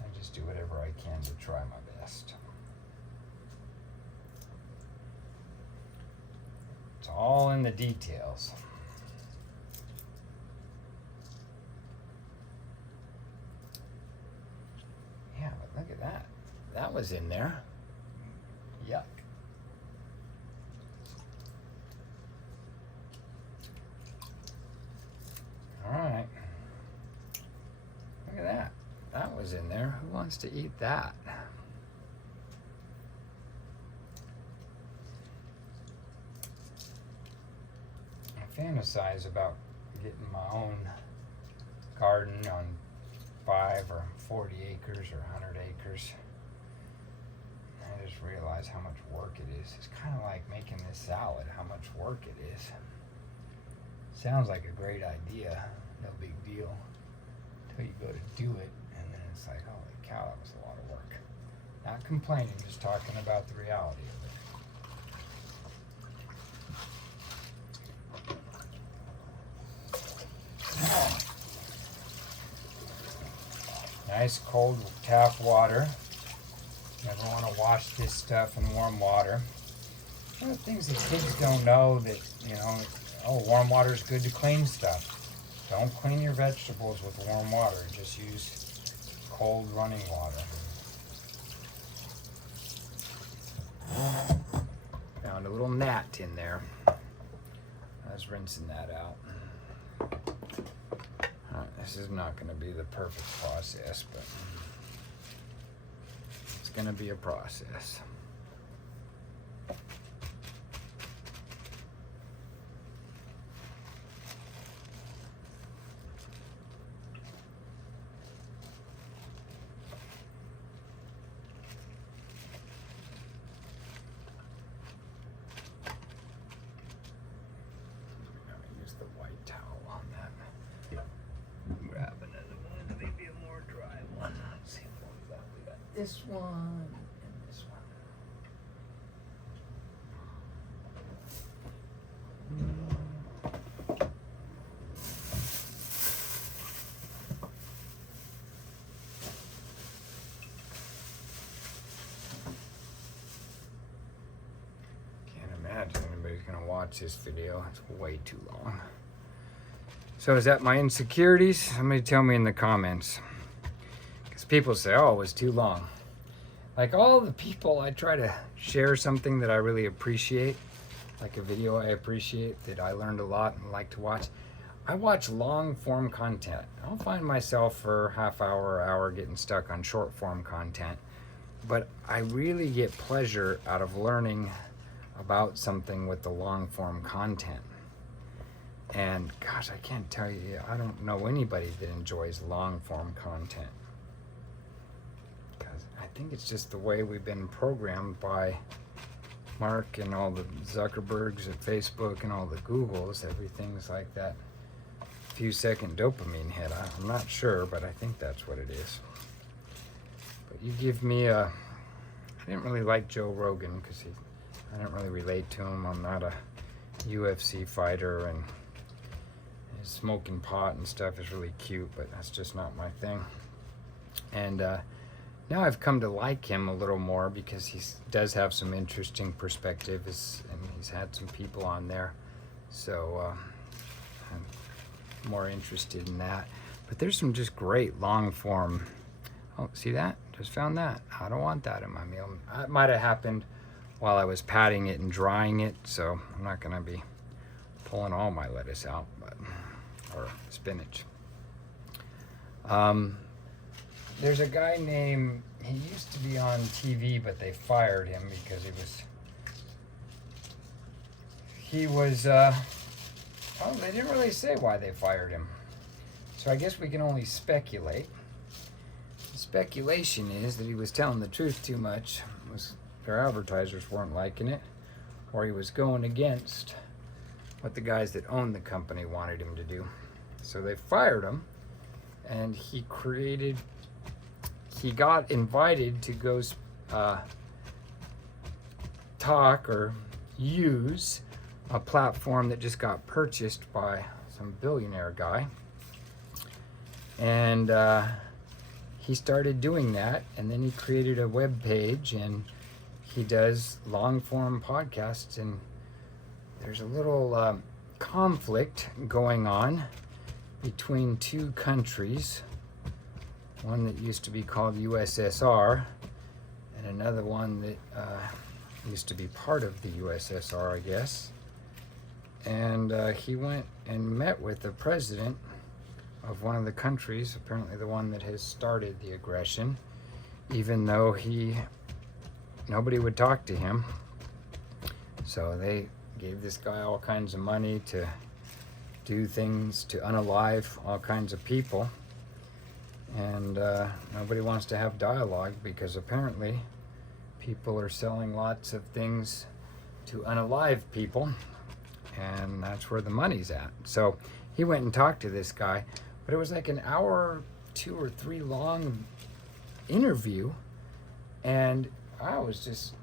I just do whatever I can to try my best. It's all in the details. Yeah, but look at that. That was in there. Yuck. All right. Look at that. That was in there. Who wants to eat that? I fantasize about getting my own garden on 5 or 40 acres or 100 acres. I just realize how much work it is. It's kind of like making this salad, how much work it is. Sounds like a great idea, no big deal, until you go to do it, and then it's like, holy cow, that was a lot of work. Not complaining, just talking about the reality of it. Nice cold tap water. Never want to wash this stuff in warm water. One of the things that kids don't know that, warm water is good to clean stuff. Don't clean your vegetables with warm water. Just use cold running water. Found a little gnat in there. I was rinsing that out. This is not going to be the perfect process, but it's going to be a process. This one and this one. Can't imagine anybody's gonna watch this video. It's way too long. So is that my insecurities? Somebody tell me in the comments. People say, oh, it was too long. Like all the people, I try to share something that I really appreciate, like a video I appreciate that I learned a lot and like to watch. I watch long form content. I don't find myself for half hour or hour getting stuck on short form content, but I really get pleasure out of learning about something with the long form content. And gosh, I can't tell you, I don't know anybody that enjoys long form content. I think it's just the way we've been programmed by Mark and all the Zuckerbergs at Facebook and all the Googles. Everything's like that few second dopamine hit. I'm not sure, but I think that's what it is. But you give me I didn't really like Joe Rogan because I didn't really relate to him. I'm not a UFC fighter, and his smoking pot and stuff is really cute, but that's just not my thing. And now I've come to like him a little more because he does have some interesting perspectives, and he's had some people on there. So I'm more interested in that. But there's some just great long form. Oh, see that? Just found that. I don't want that in my meal. It might have happened while I was patting it and drying it, so I'm not going to be pulling all my lettuce out, or spinach. There's a guy named, he used to be on TV, but they fired him because he was, they didn't really say why they fired him. So I guess we can only speculate. The speculation is that he was telling the truth too much. Their advertisers weren't liking it, or he was going against what the guys that owned the company wanted him to do. So they fired him, and he got invited to go talk or use a platform that just got purchased by some billionaire guy. And he started doing that, and then he created a web page, and he does long form podcasts, and there's a little conflict going on between two countries. One that used to be called USSR and another one that used to be part of the USSR, I guess. And he went and met with the president of one of the countries, apparently the one that has started the aggression, even though nobody would talk to him. So they gave this guy all kinds of money to do things to unalive all kinds of people. And nobody wants to have dialogue because apparently people are selling lots of things to unalive people, and that's where the money's at. So he went and talked to this guy, but it was like an hour, 2 or 3 long interview, and I was just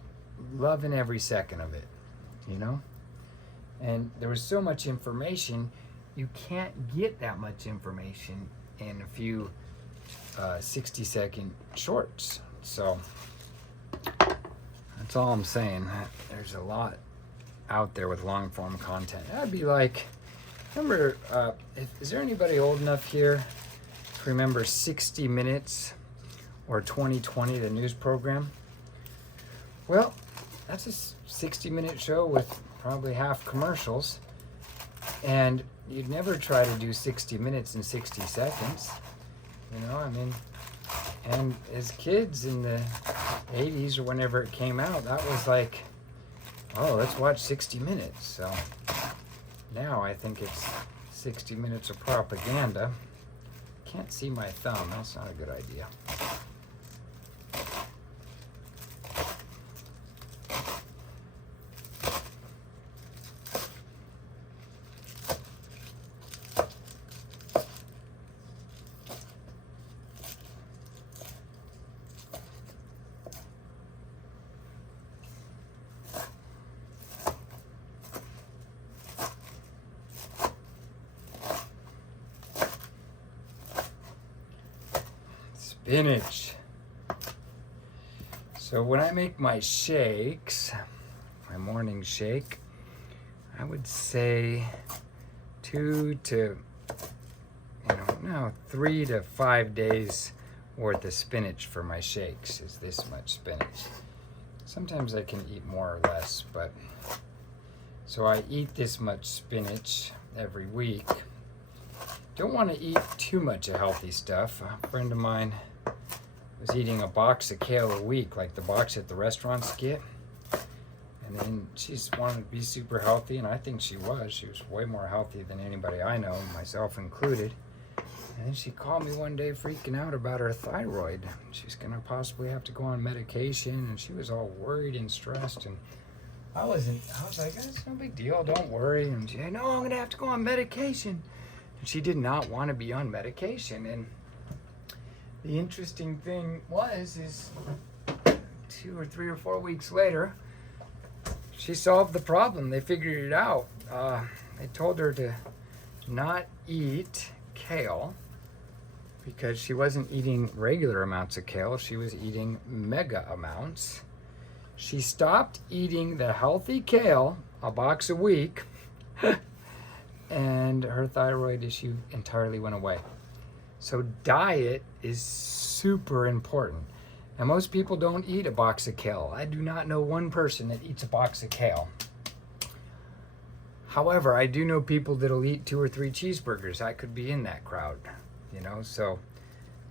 loving every second of it, you know? And there was so much information. You can't get that much information in a few 60-second shorts. So that's all I'm saying. There's a lot out there with long form content. I'd be like, remember, is there anybody old enough here to remember 60 Minutes or 2020, the news program? Well, that's a 60-minute show with probably half commercials, and you'd never try to do 60 minutes in 60 seconds. You know, I mean, and as kids in the 80s or whenever it came out, that was like, oh, let's watch 60 Minutes. So now I think it's 60 minutes of propaganda. Can't see my thumb. That's not a good idea. Spinach. So when I make my shakes, my morning shake, I would say 3 to 5 days worth of spinach for my shakes is this much spinach. Sometimes I can eat more or less, but so I eat this much spinach every week. Don't want to eat too much of healthy stuff. A friend of mine was eating a box of kale a week, like the box at the restaurants get. And then she's wanted to be super healthy, and I think she was. She was way more healthy than anybody I know, myself included. And then she called me one day freaking out about her thyroid. She's going to possibly have to go on medication, and she was all worried and stressed. And I was like, that's no big deal, don't worry. And she said, no, I'm going to have to go on medication. And she did not want to be on medication. And the interesting thing is 2 or 3 or 4 weeks later, she solved the problem. They figured it out. They told her to not eat kale because she wasn't eating regular amounts of kale. She was eating mega amounts. She stopped eating the healthy kale, a box a week, and her thyroid issue entirely went away. So diet is super important. And most people don't eat a box of kale. I do not know one person that eats a box of kale. However, I do know people that'll eat 2 or 3 cheeseburgers. I could be in that crowd, you know. So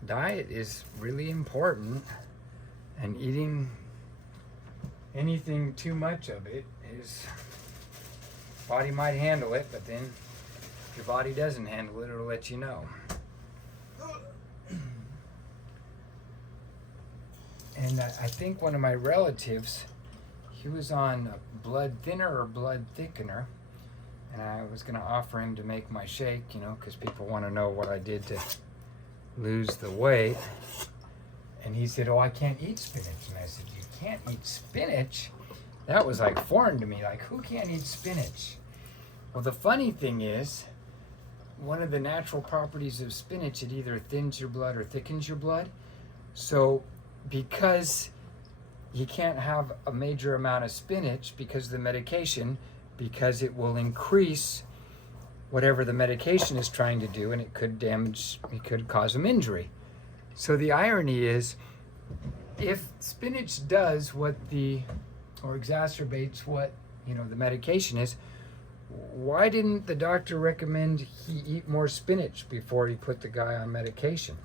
diet is really important, and eating anything too much of it is, body might handle it, but then if your body doesn't handle it, it'll let you know. And I think one of my relatives, he was on blood thinner or blood thickener, and I was going to offer him to make my shake, you know, because people want to know what I did to lose the weight. And he said, oh, I can't eat spinach. And I said, you can't eat spinach? That was like foreign to me. Like, who can't eat spinach? Well, the funny thing is, one of the natural properties of spinach, it either thins your blood or thickens your blood. So because you can't have a major amount of spinach because of the medication, because it will increase whatever the medication is trying to do, and it could cause them injury. So the irony is, if spinach does or exacerbates what, the medication is, why didn't the doctor recommend he eat more spinach before he put the guy on medication?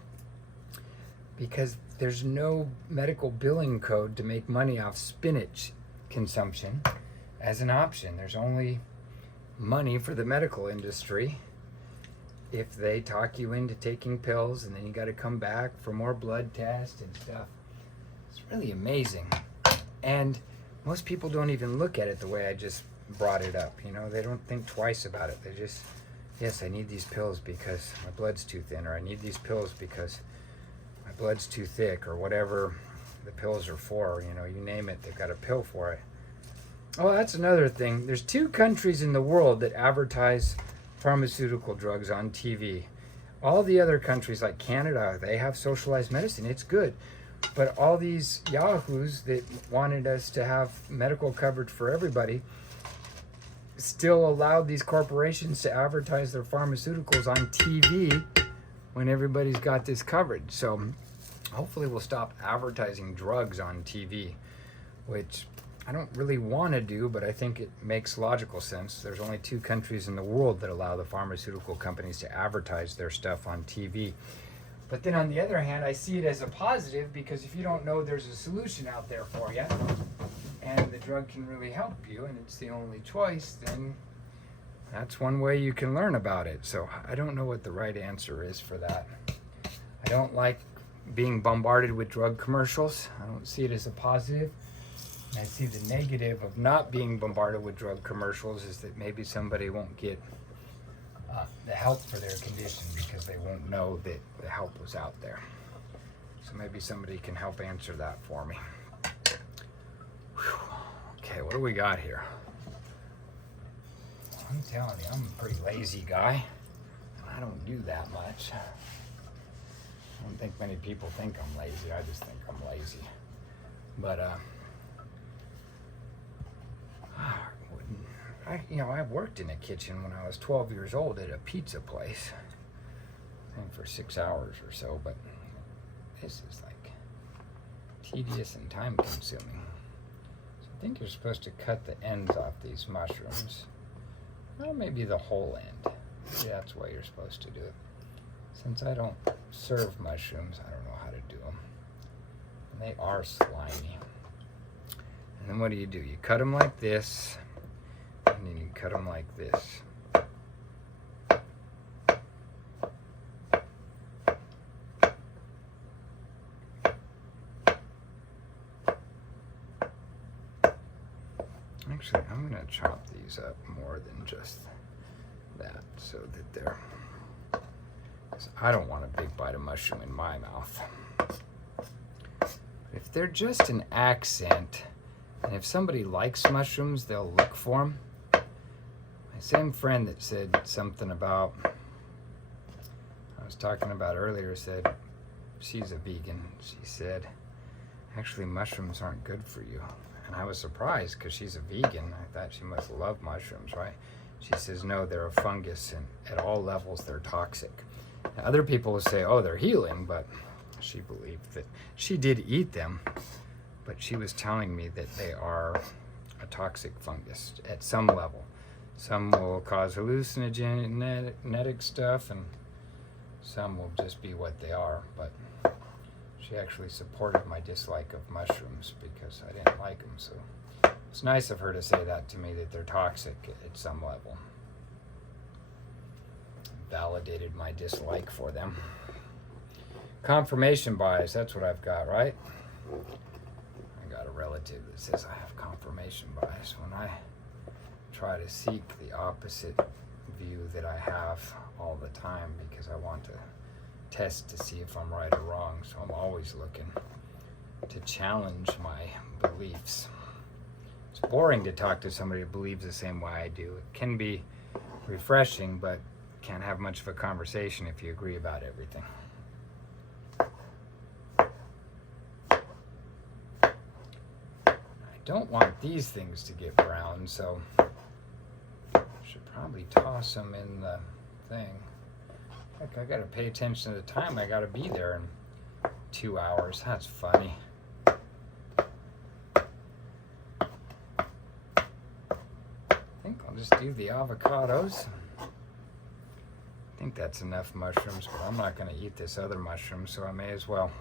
Because there's no medical billing code to make money off spinach consumption as an option. There's only money for the medical industry if they talk you into taking pills, and then you got to come back for more blood tests and stuff. It's really amazing. And most people don't even look at it the way I just brought it up. They don't think twice about it. They just, yes, I need these pills because my blood's too thin, or I need these pills because my blood's too thick, or whatever the pills are for. You name it, they've got a pill for it. Oh, that's another thing. There's 2 countries in the world that advertise pharmaceutical drugs on TV. All the other countries, like Canada, they have socialized medicine. It's good. But all these yahoos that wanted us to have medical coverage for everybody still allowed these corporations to advertise their pharmaceuticals on TV when everybody's got this coverage. So hopefully we'll stop advertising drugs on TV, which I don't really want to do, but I think it makes logical sense. There's only 2 countries in the world that allow the pharmaceutical companies to advertise their stuff on TV. But then on the other hand, I see it as a positive, because if you don't know there's a solution out there for you, and the drug can really help you, and it's the only choice, then that's one way you can learn about it. So I don't know what the right answer is for that. I don't like being bombarded with drug commercials. I don't see it as a positive. I see the negative of not being bombarded with drug commercials is that maybe somebody won't get the help for their condition because they won't know that the help was out there. So maybe somebody can help answer that for me. Whew. Okay, what do we got here? I'm telling you, I'm a pretty lazy guy. I don't do that much. I don't think many people think I'm lazy. I just think I'm lazy. But I worked in a kitchen when I was 12 years old at a pizza place, I think for 6 hours or so, but this is like tedious and time consuming. So I think you're supposed to cut the ends off these mushrooms. Well, maybe the whole end. Maybe that's why you're supposed to do it. Since I don't serve mushrooms, I don't know how to do them. And they are slimy. And then what do? You cut them like this, and then you cut them like this. Actually, I'm going to chop these up more than just that, so that they're... I don't want a big bite of mushroom in my mouth. If they're just an accent, and if somebody likes mushrooms, they'll look for them. My same friend that said something about, I was talking about earlier, said she's a vegan. She said, actually, mushrooms aren't good for you. And I was surprised because she's a vegan. I thought she must love mushrooms, right? She says, no, they're a fungus, and at all levels, they're toxic. Now, other people will say, oh, they're healing, but she believed that she did eat them, but she was telling me that they are a toxic fungus at some level. Some will cause hallucinogenic stuff, and some will just be what they are. But she actually supported my dislike of mushrooms because I didn't like them. So it's nice of her to say that to me, that they're toxic at some level. Validated my dislike for them. Confirmation bias, that's what I've got, right? I got a relative that says I have confirmation bias when I try to seek the opposite view that I have all the time, because I want to test to see if I'm right or wrong. So I'm always looking to challenge my beliefs. It's boring to talk to somebody who believes the same way I do. It can be refreshing, but can't have much of a conversation if you agree about everything. I don't want these things to get brown, so probably toss them in the thing. Heck, I gotta pay attention to the time. I gotta be there in 2 hours. That's funny. I think I'll just do the avocados. I think that's enough mushrooms, but I'm not gonna eat this other mushroom, so I may as well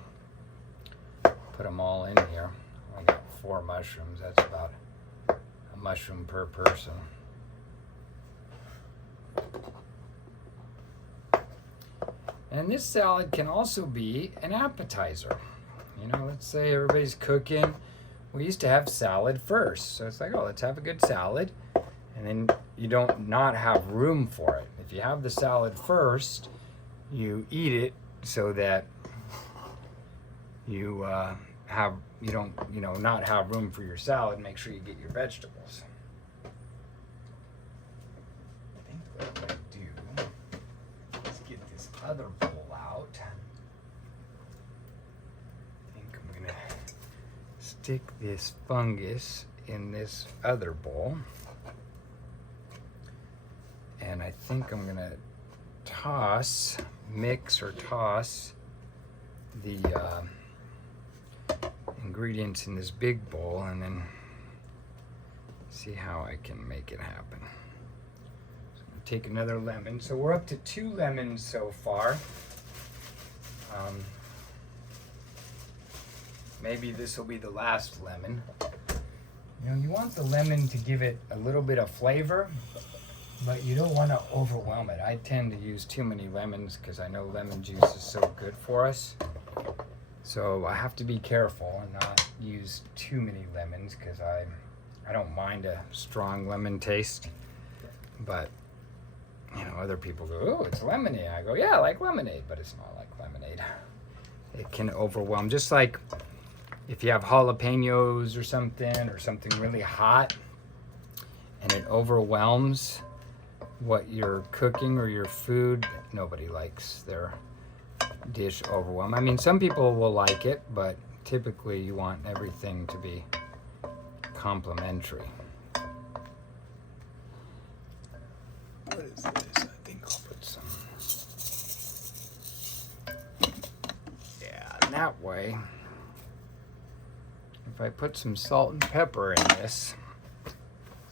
put them all in here. I got 4 mushrooms. That's about a mushroom per person. And this salad can also be an appetizer. You know, let's say everybody's cooking. We used to have salad first. So it's like, oh, let's have a good salad. And then you don't not have room for it. If you have the salad first, you eat it so that you don't, not have room for your salad. Make sure you get your vegetables. I think what I'm gonna do is get this other bowl out. I think I'm gonna stick this fungus in this other bowl. And I think I'm gonna mix or toss the ingredients in this big bowl and then see how I can make it happen. So I'm gonna take another lemon. So we're up to 2 lemons so far. Maybe this will be the last lemon. You know, you want the lemon to give it a little bit of flavor, but you don't want to overwhelm it. I tend to use too many lemons because I know lemon juice is so good for us. So I have to be careful and not use too many lemons because I don't mind a strong lemon taste. But, you know, other people go, oh, it's lemonade. I go, yeah, I like lemonade, but it's not like lemonade. It can overwhelm. Just like if you have jalapenos or something really hot and it overwhelms what you're cooking or your food, nobody likes their dish overwhelmed. I mean, some people will like it, but typically you want everything to be complimentary. What is this? I think I'll put some. Yeah, that way. If I put some salt and pepper in this,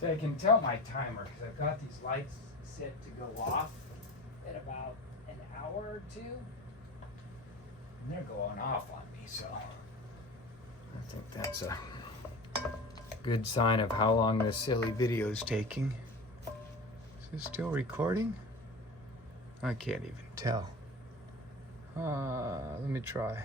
so I can tell my timer because I've got these lights set to go off in about an hour or 2. And they're going off on me, so I think that's a good sign of how long this silly video is taking. Is this still recording? I can't even tell. Let me try.